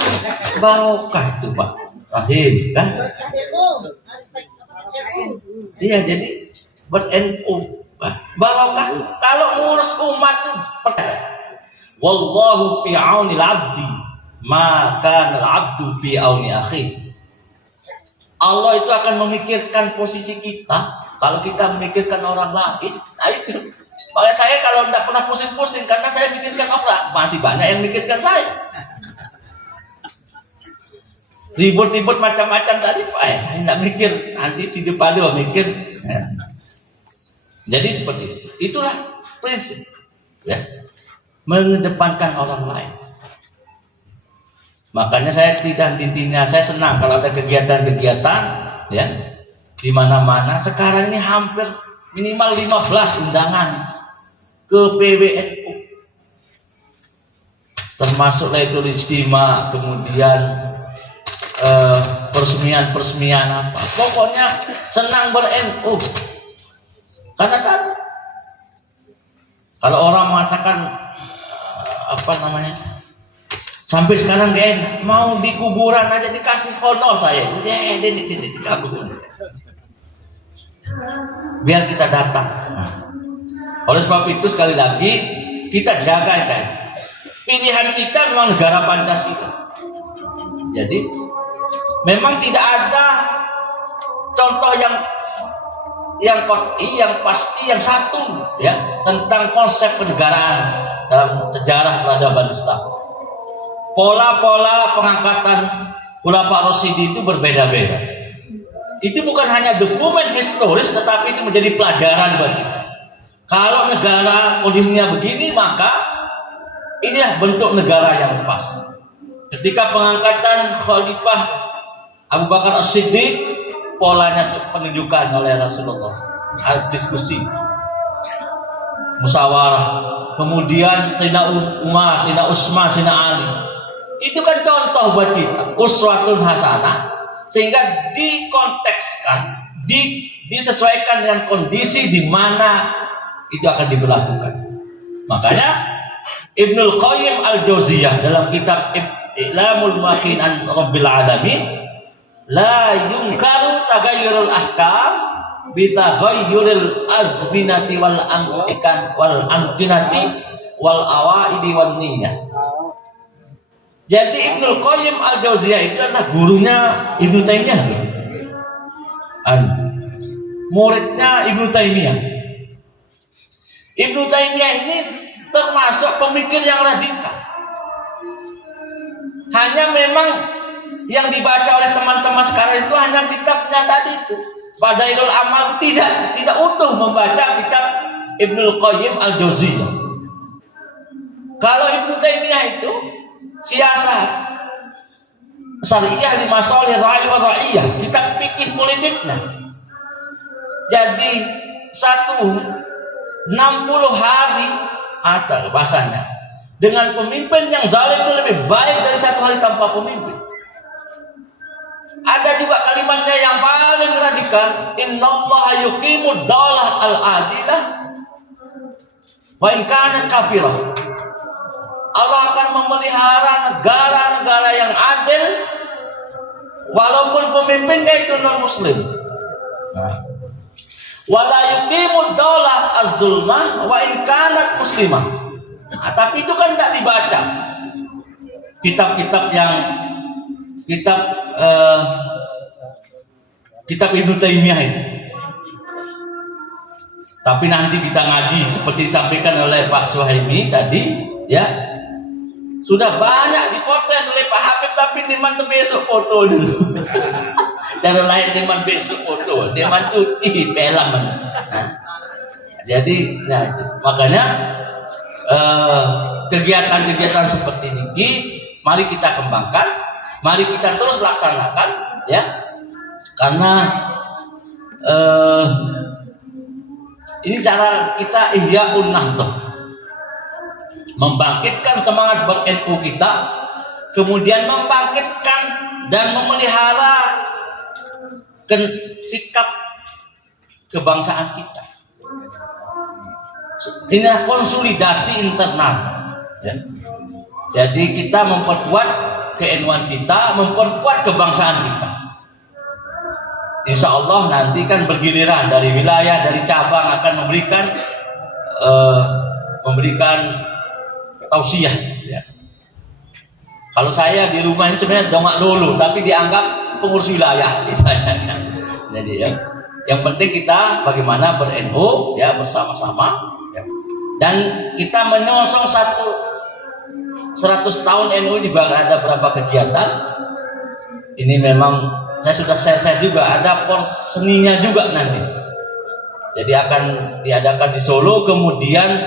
barokah itu Pak Rahim kan? Iya, jadi ber-NU barokah. Kalau ngurus umat itu percaya. Wallahu fi aunil abdi maka al-abdu fi auni akhi. Allah itu akan memikirkan posisi kita kalau kita memikirkan orang lain. Nah itu. Makanya saya kalau tidak pernah pusing-pusing karena saya mikirkan orang, masih banyak yang mikirkan saya. Ribut-ribut macam-macam tadi, saya tidak mikir, nanti di depan dia mikir. Ya. Jadi seperti itu. Itulah prinsip, ya, mengedepankan orang lain. Makanya saya tidak intinya, saya senang kalau ada kegiatan-kegiatan, ya, di mana-mana. Sekarang ini hampir minimal 15 undangan ke PBNU, termasuk Lailatul Ijtima, kemudian peresmian apa, pokoknya senang ber-NU. Karena kan kalau orang mengatakan apa namanya, sampai sekarang gak enak, mau di kuburan aja dikasih honor saya, dikabur, biar kita datang. Oleh sebab itu sekali lagi kita jaga kan, pilihan kita memang negara Pancasila. Jadi memang tidak ada contoh yang pasti yang satu, ya, tentang konsep kenegaraan dalam sejarah peradaban Islam. Pola-pola pengangkatan Khulafaur Rasyidin itu berbeda-beda. Itu bukan hanya dokumen historis, tetapi itu menjadi pelajaran bagi kita. Kalau negara kondisinya begini, maka inilah bentuk negara yang pas. Ketika pengangkatan Khalifah Abu Bakar As-Siddiq, polanya penunjukan oleh Rasulullah, diskusi, musyawarah, kemudian Sayyidina Umar, Sayyidina Utsman, Sayyidina Ali. Itu kan contoh buat kita, uswatun hasanah, sehingga dikontekskan, disesuaikan dengan kondisi di mana itu akan diberlakukan. Makanya Ibnul Qayyim Al-Jauziyah dalam kitab I'lamul Muwaqqi'in an Rabbil Alamin, la yunkaru tagayyurul ahkam bi taghayyuril azminati wal amkinati wal awaidi wan niyyah. Jadi Ibnul Qayyim Al-Jauziyah itu adalah gurunya Ibnu Taimiyah. Muridnya Ibnu Taimiyah. Ibnu Taimiyah ini termasuk pemikir yang radikal. Hanya memang yang dibaca oleh teman-teman sekarang itu hanya kitabnya tadi itu. Badailul Amal tidak utuh membaca kitab Ibnul Qayyim Al-Jauziyah. Kalau Ibnu Taimiyah itu siasat syariah lima solih ra'i wa ra'iyah, kitab fikih politiknya. Jadi 60 hari atau bahasanya dengan pemimpin yang zalim itu lebih baik dari 1 hari tanpa pemimpin. Ada juga kalimatnya yang paling radikal, innallaha yuqimud daulah al-adilah wa in kanat kafirah. Allah akan memelihara negara-negara yang adil walaupun pemimpinnya itu non muslim. Wala yuqimud daulah az-zulmah wa in kanat muslimah. Tapi itu kan tak dibaca. Kitab-kitab yang kitab Ibnu Taimiyah itu. Tapi nanti kita ngaji seperti disampaikan oleh Pak Suhaimi tadi, ya. Sudah banyak dipotret oleh Pak Habib, tapi Niman tuh besok foto dulu. Cara lain Niman besok foto, Niman cuci film. Jadi, makanya kegiatan-kegiatan seperti ini, mari kita kembangkan, mari kita terus laksanakan, ya. Karena ini cara kita ihya'un nahdah, membangkitkan semangat ber-NU kita, kemudian membangkitkan dan memelihara sikap kebangsaan kita. Inilah konsolidasi internal, ya. Jadi kita memperkuat ke-NU-an kita, memperkuat kebangsaan kita. Insya Allah nanti kan bergiliran dari wilayah, dari cabang akan memberikan tausiah, ya. Kalau saya di rumah ini sebenarnya dongak lulu, tapi dianggap pengurus wilayah. Jadi ya, yang penting kita bagaimana ber-NU, ya, bersama-sama, ya. Dan kita menyongsong 100 tahun NU juga ada beberapa kegiatan. Ini memang saya sudah share juga, ada seninya juga nanti. Jadi akan diadakan di Solo, kemudian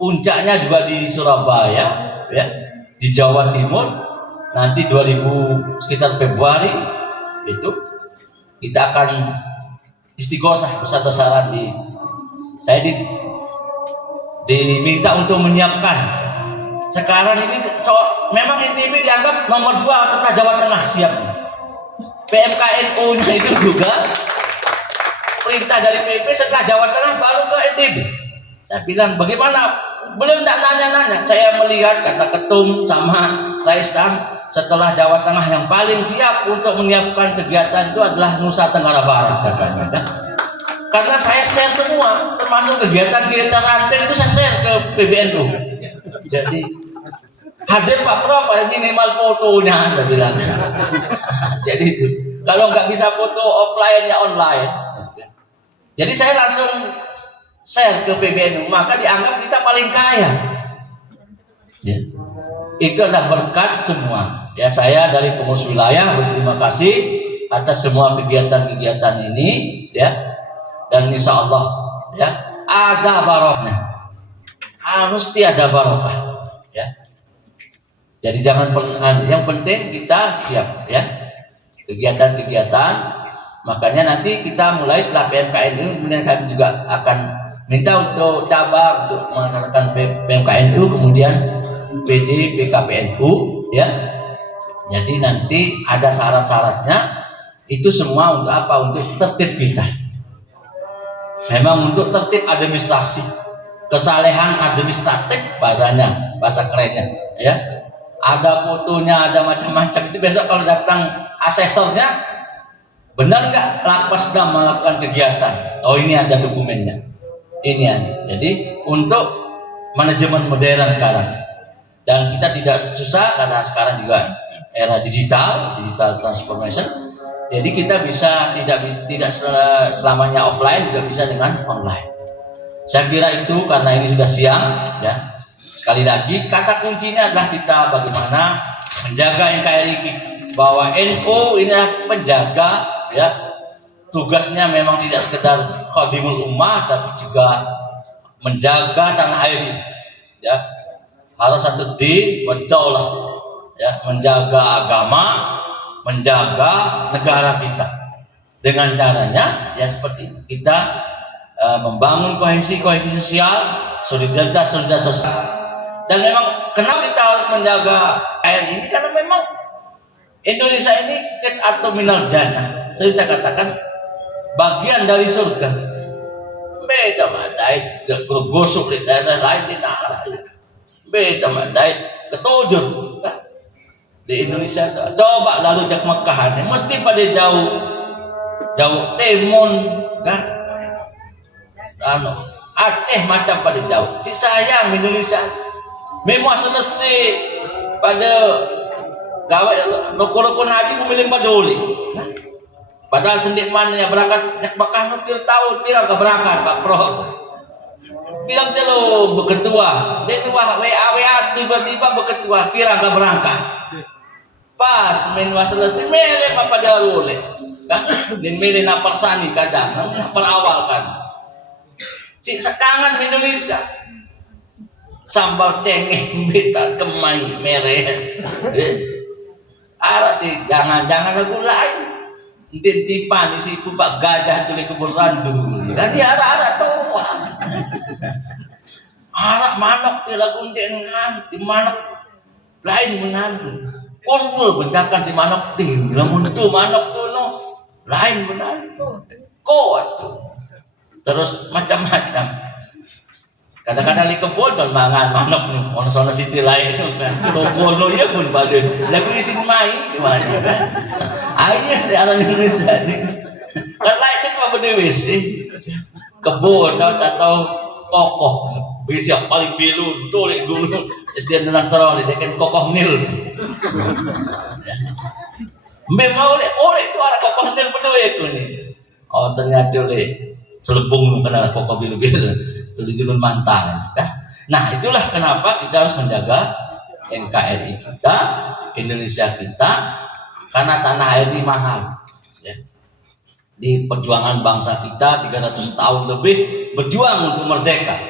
puncaknya juga di Surabaya, ya, di Jawa Timur. Nanti sekitar Februari itu kita akan istighosah besar-besaran saya diminta untuk menyiapkan. Sekarang ini memang NTB dianggap nomor 2 setelah Jawa Tengah siap. PMKNU-nya itu juga perintah dari PP setelah Jawa Tengah baru ke NTB. Saya bilang bagaimana? Belum tak nanya-nanya. Saya melihat kata ketum sama Raisam, setelah Jawa Tengah yang paling siap untuk menyiapkan kegiatan itu adalah Nusa Tenggara Barat, katanya. Karena saya share semua, termasuk kegiatan-kegiatan ranting itu saya share ke PBNU. Jadi hadir Pak Prof, minimal fotonya, saya bilang. Jadi itu kalau nggak bisa foto offline ya online. Jadi saya langsung share ke PBNU, maka dianggap kita paling kaya, ya. Itu adalah berkat semua, ya. Saya dari pengurus wilayah berterima kasih atas semua kegiatan-kegiatan ini, ya. Dan insya Allah, ya, ada barokahnya, mesti ada barokah, ya. Jadi jangan pernah, yang penting kita siap, ya, kegiatan-kegiatan. Makanya nanti kita mulai setelah PMKNU, kemudian kami juga akan minta untuk cabang untuk mengadakan PMKNU, kemudian PD PKPNU, ya. Jadi nanti ada syarat-syaratnya. Itu semua untuk apa? Untuk tertib kita. Memang untuk tertib administrasi, kesalehan administratif bahasanya, bahasa kerennya, ya. Ada fotonya, ada macam-macam. Itu besok kalau datang asesornya, benar nggak lapas sudah melakukan kegiatan? Oh, ini ada dokumennya. Ini ya. Jadi untuk manajemen modern sekarang. Dan kita tidak susah karena sekarang juga era digital transformation. Jadi kita bisa tidak selamanya offline, juga bisa dengan online. Saya kira itu karena ini sudah siang ya. Sekali lagi kata kuncinya adalah kita bagaimana menjaga NKRI kita, bahwa NU ini adalah penjaga ya. Tugasnya memang tidak sekedar khadimul ummah tapi juga menjaga tanah air ini ya. Harus satu din wa daulah ya, menjaga agama, menjaga negara kita. Dengan caranya ya seperti ini. Kita membangun kohesi sosial, solidaritas sosial. Dan memang kenapa kita harus menjaga air ini, karena memang Indonesia ini atau minal jannah. Saya katakan bagian dari surga. Beda madai gosok di daerah lain di daerah. Beda madai ketujuh. Di Indonesia coba lalu jak Mekah ini mesti pada jauh timun kan. Aceh macam pada jauh. Si sayang Indonesia. Memang selesai pada gawe loko-loko haji memilih badoli. Padahal sendik mana ya berangkat Mekah hampir tahun pirang ke berangkat Pak Pro. Bilang jelo beketua, dia dua WA tiba-tiba beketua pirang ke berangkat. Pas menwa selesai mele apa darule. Dan mele napar sani kadang, napar awal kan. Si sekangan Indonesia. Sambal cengeh beta kemai mereh. Arah sih jangan lagu lain. Tipa di si pupak gajah tu di kebun randu. Kan dia arah tua. Arah manok tu lagu dengan di manok lain menantu. Kurma bendakan si manok ti. Lamun tu manok tu no lain menantu. Kuat tu. Terus macam-macam. Kadang-kadang di kebun tu mangan manok nu. Orang sana siti lain tu kan. Toko no ya pun pada. Lagu isi mai di mana kan. Ayah sejarah Indonesia ni. Karena itu cuma berdewis kebun atau kokoh. Bisa paling bilu tulik dulu. SD nenang terang dia kan kokoh nil. Memang oleh itu ada kokoh nil berdua itu ni. Oh ternyata oleh selebung kena kokoh bilu-bilu. Dulu julun mantang. Nah itulah kenapa kita harus menjaga NKRI kita, Indonesia kita. Karena tanah air ini mahal ya. Di perjuangan bangsa kita 300 tahun lebih berjuang untuk merdeka.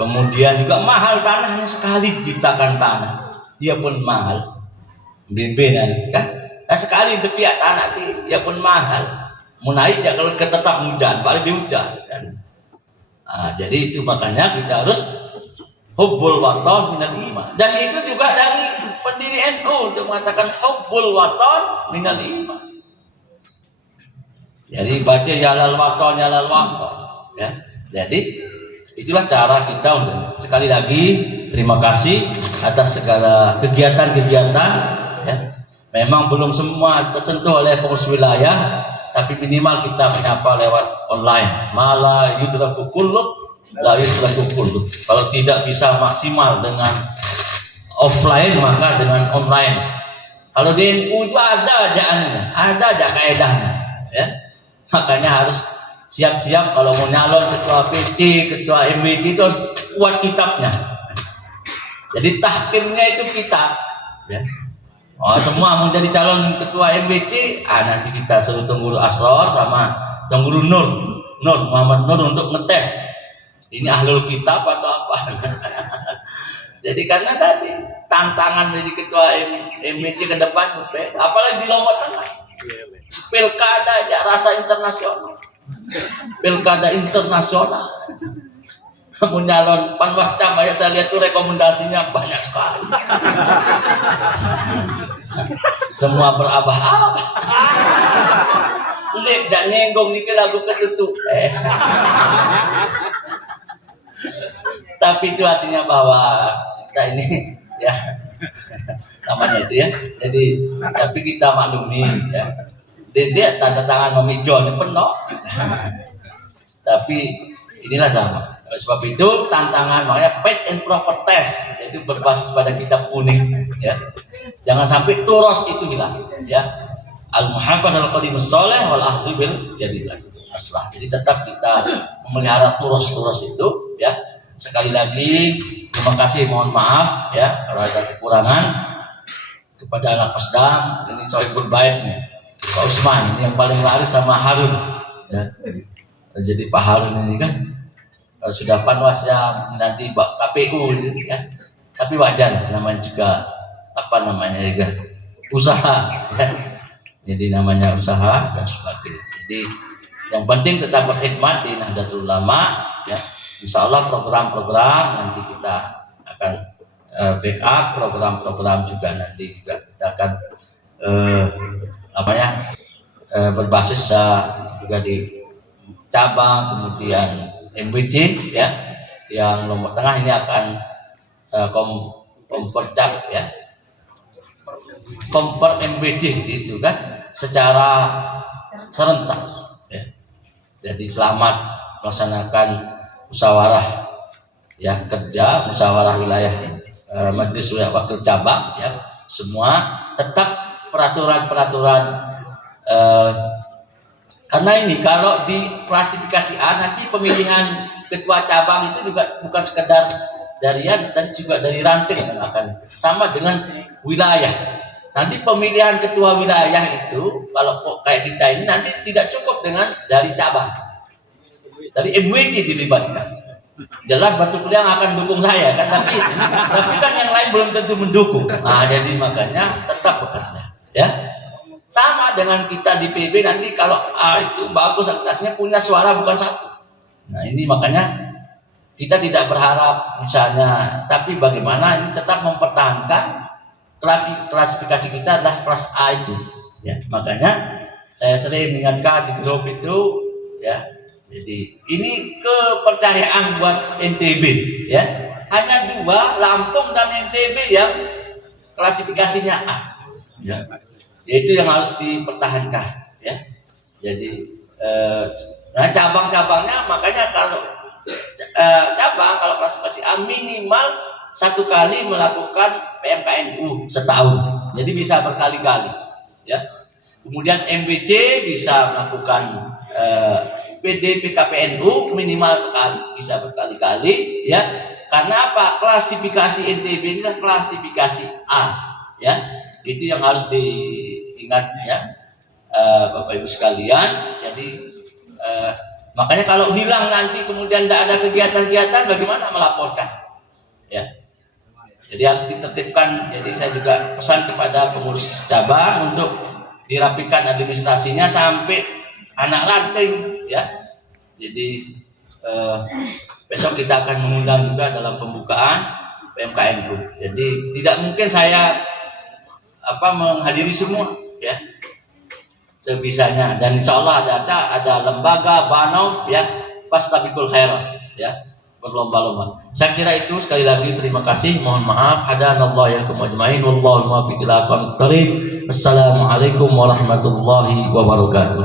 Kemudian juga mahal tanahnya, sekali diciptakan tanah dia pun mahal. Bimbinan kan? Nah, sekali tepiak tanah dia pun mahal. Mau naik ya kalau tetap hujan, paling dihujan kan? Nah, jadi itu makanya kita harus hubbul watan minal iman. Dan itu juga dari pendiri NU untuk mengatakan hubbul watan minal iman. Jadi baca yalal watan ya. Jadi itulah cara kita untuk sekali lagi terima kasih atas segala kegiatan-kegiatan ya. Memang belum semua tersentuh oleh pengurus wilayah, tapi minimal kita menyapa lewat online. Mala yudraku kullu la yudraku kullu. Kalau tidak bisa maksimal dengan offline maka dengan online. Kalau di NU itu ada ajaannya, ada aja kaedahnya ya. Makanya harus siap-siap kalau mau nyalon ketua PC, ketua MBC itu harus kuat kitabnya. Jadi tahkimnya itu kitab ya. Oh, semua mau jadi calon ketua MBC, nanti kita suruh Tungguru Asror sama Tungguru Nur Muhammad Nur untuk ngetes ini ahlul kitab atau apa. Jadi karena tadi tantangan dari ketua MBC ke depan, apalagi di Lombok Tengah, pilkada aja rasa internasional, pilkada internasional. Kamu nyalon Panwascam aja saya lihat tuh rekomendasinya banyak sekali. Semua berabah-abah. Lihat dan nyenggong nih lagu ketutup. Tapi itu artinya bahwa kita ini ya namanya itu ya. Jadi tapi kita maklumi ya. Dia tanda tangan Mami John penuh. Tapi inilah zaman. Oleh sebab itu tantangan, makanya fit and proper test, yaitu berbasis pada kitab kuning, ya. Jangan sampai turos itu hilang, ya. Al-muhabbah al-qadimus sholih wal ahzu bil jadil aslah. Jadi tetap kita memelihara turos-turos itu, ya. Sekali lagi terima kasih, mohon maaf ya kalau ada kekurangan kepada anak Pasdam. Ini sohibul bait nih, Pak Usman ini yang paling laris sama Harun, ya. Jadi Pak Harun ini kan sudah panwasnya nanti KPU gitu, ya. Tapi wajar namanya juga juga usaha, ya. Jadi namanya usaha dan sebagainya. Jadi yang penting tetap berkhidmat di Nahdlatul Ulama, ya. Insya Allah program-program nanti kita akan backup, program-program juga nanti juga kita akan berbasis juga di cabang, kemudian MBC, ya, yang Lombok Tengah ini akan kompercap, ya, komper MBC itu kan secara serentak, ya. Jadi selamat melaksanakan musyawarah, ya, kerja musyawarah wilayah, majelis wakil cabang, ya, semua tetap peraturan-peraturan, karena ini kalau di klasifikasi A nanti pemilihan ketua cabang itu juga bukan sekedar darian dan juga dari ranting yang akan sama dengan wilayah. Nanti pemilihan ketua wilayah itu kalau kayak kita ini nanti tidak cukup dengan dari cabang, dari MWC dilibatkan. Jelas Batu Kuliang akan dukung saya kan, tapi kan yang lain belum tentu mendukung. Nah, jadi makanya tetap bekerja, ya. Sama dengan kita di PB nanti kalau A itu bagus aktivitasnya punya suara bukan satu. Nah, ini makanya kita tidak berharap misalnya, tapi bagaimana ini tetap mempertahankan klasifikasi kita adalah kelas A itu, ya. Makanya saya sering mengingatkan di grup itu, ya. Jadi ini kepercayaan buat NTB, ya. Hanya 2, Lampung dan NTB yang klasifikasinya A, ya. Yaitu yang harus dipertahankan, ya. Jadi nah cabang-cabangnya, makanya kalau cabang kalau klasifikasi A minimal 1 kali melakukan PMKNU setahun, jadi bisa berkali-kali, ya. Kemudian MBC bisa melakukan PKPNU minimal sekali, bisa berkali-kali, ya. Karena apa? Klasifikasi NTB ini adalah klasifikasi A, ya. Itu yang harus diingat, ya, Bapak Ibu sekalian. Jadi makanya kalau hilang nanti kemudian tidak ada kegiatan-kegiatan, bagaimana melaporkan, ya. Jadi harus ditertibkan. Jadi saya juga pesan kepada pengurus cabang untuk dirapikan administrasinya sampai anak ranting, ya. Jadi besok kita akan mengundang juga dalam pembukaan PMKNU. Jadi tidak mungkin saya menghadiri semua, ya, sebisanya. Dan insya Allah ada lembaga Bano, ya, Fastabikul Khairat, ya, berlomba-lomba. Saya kira itu. Sekali lagi terima kasih, mohon maaf. Hadanallahu yakum ajmain, wallahu muwaffiq ila aqwamit thoriq. Assalamualaikum warahmatullahi wabarakatuh.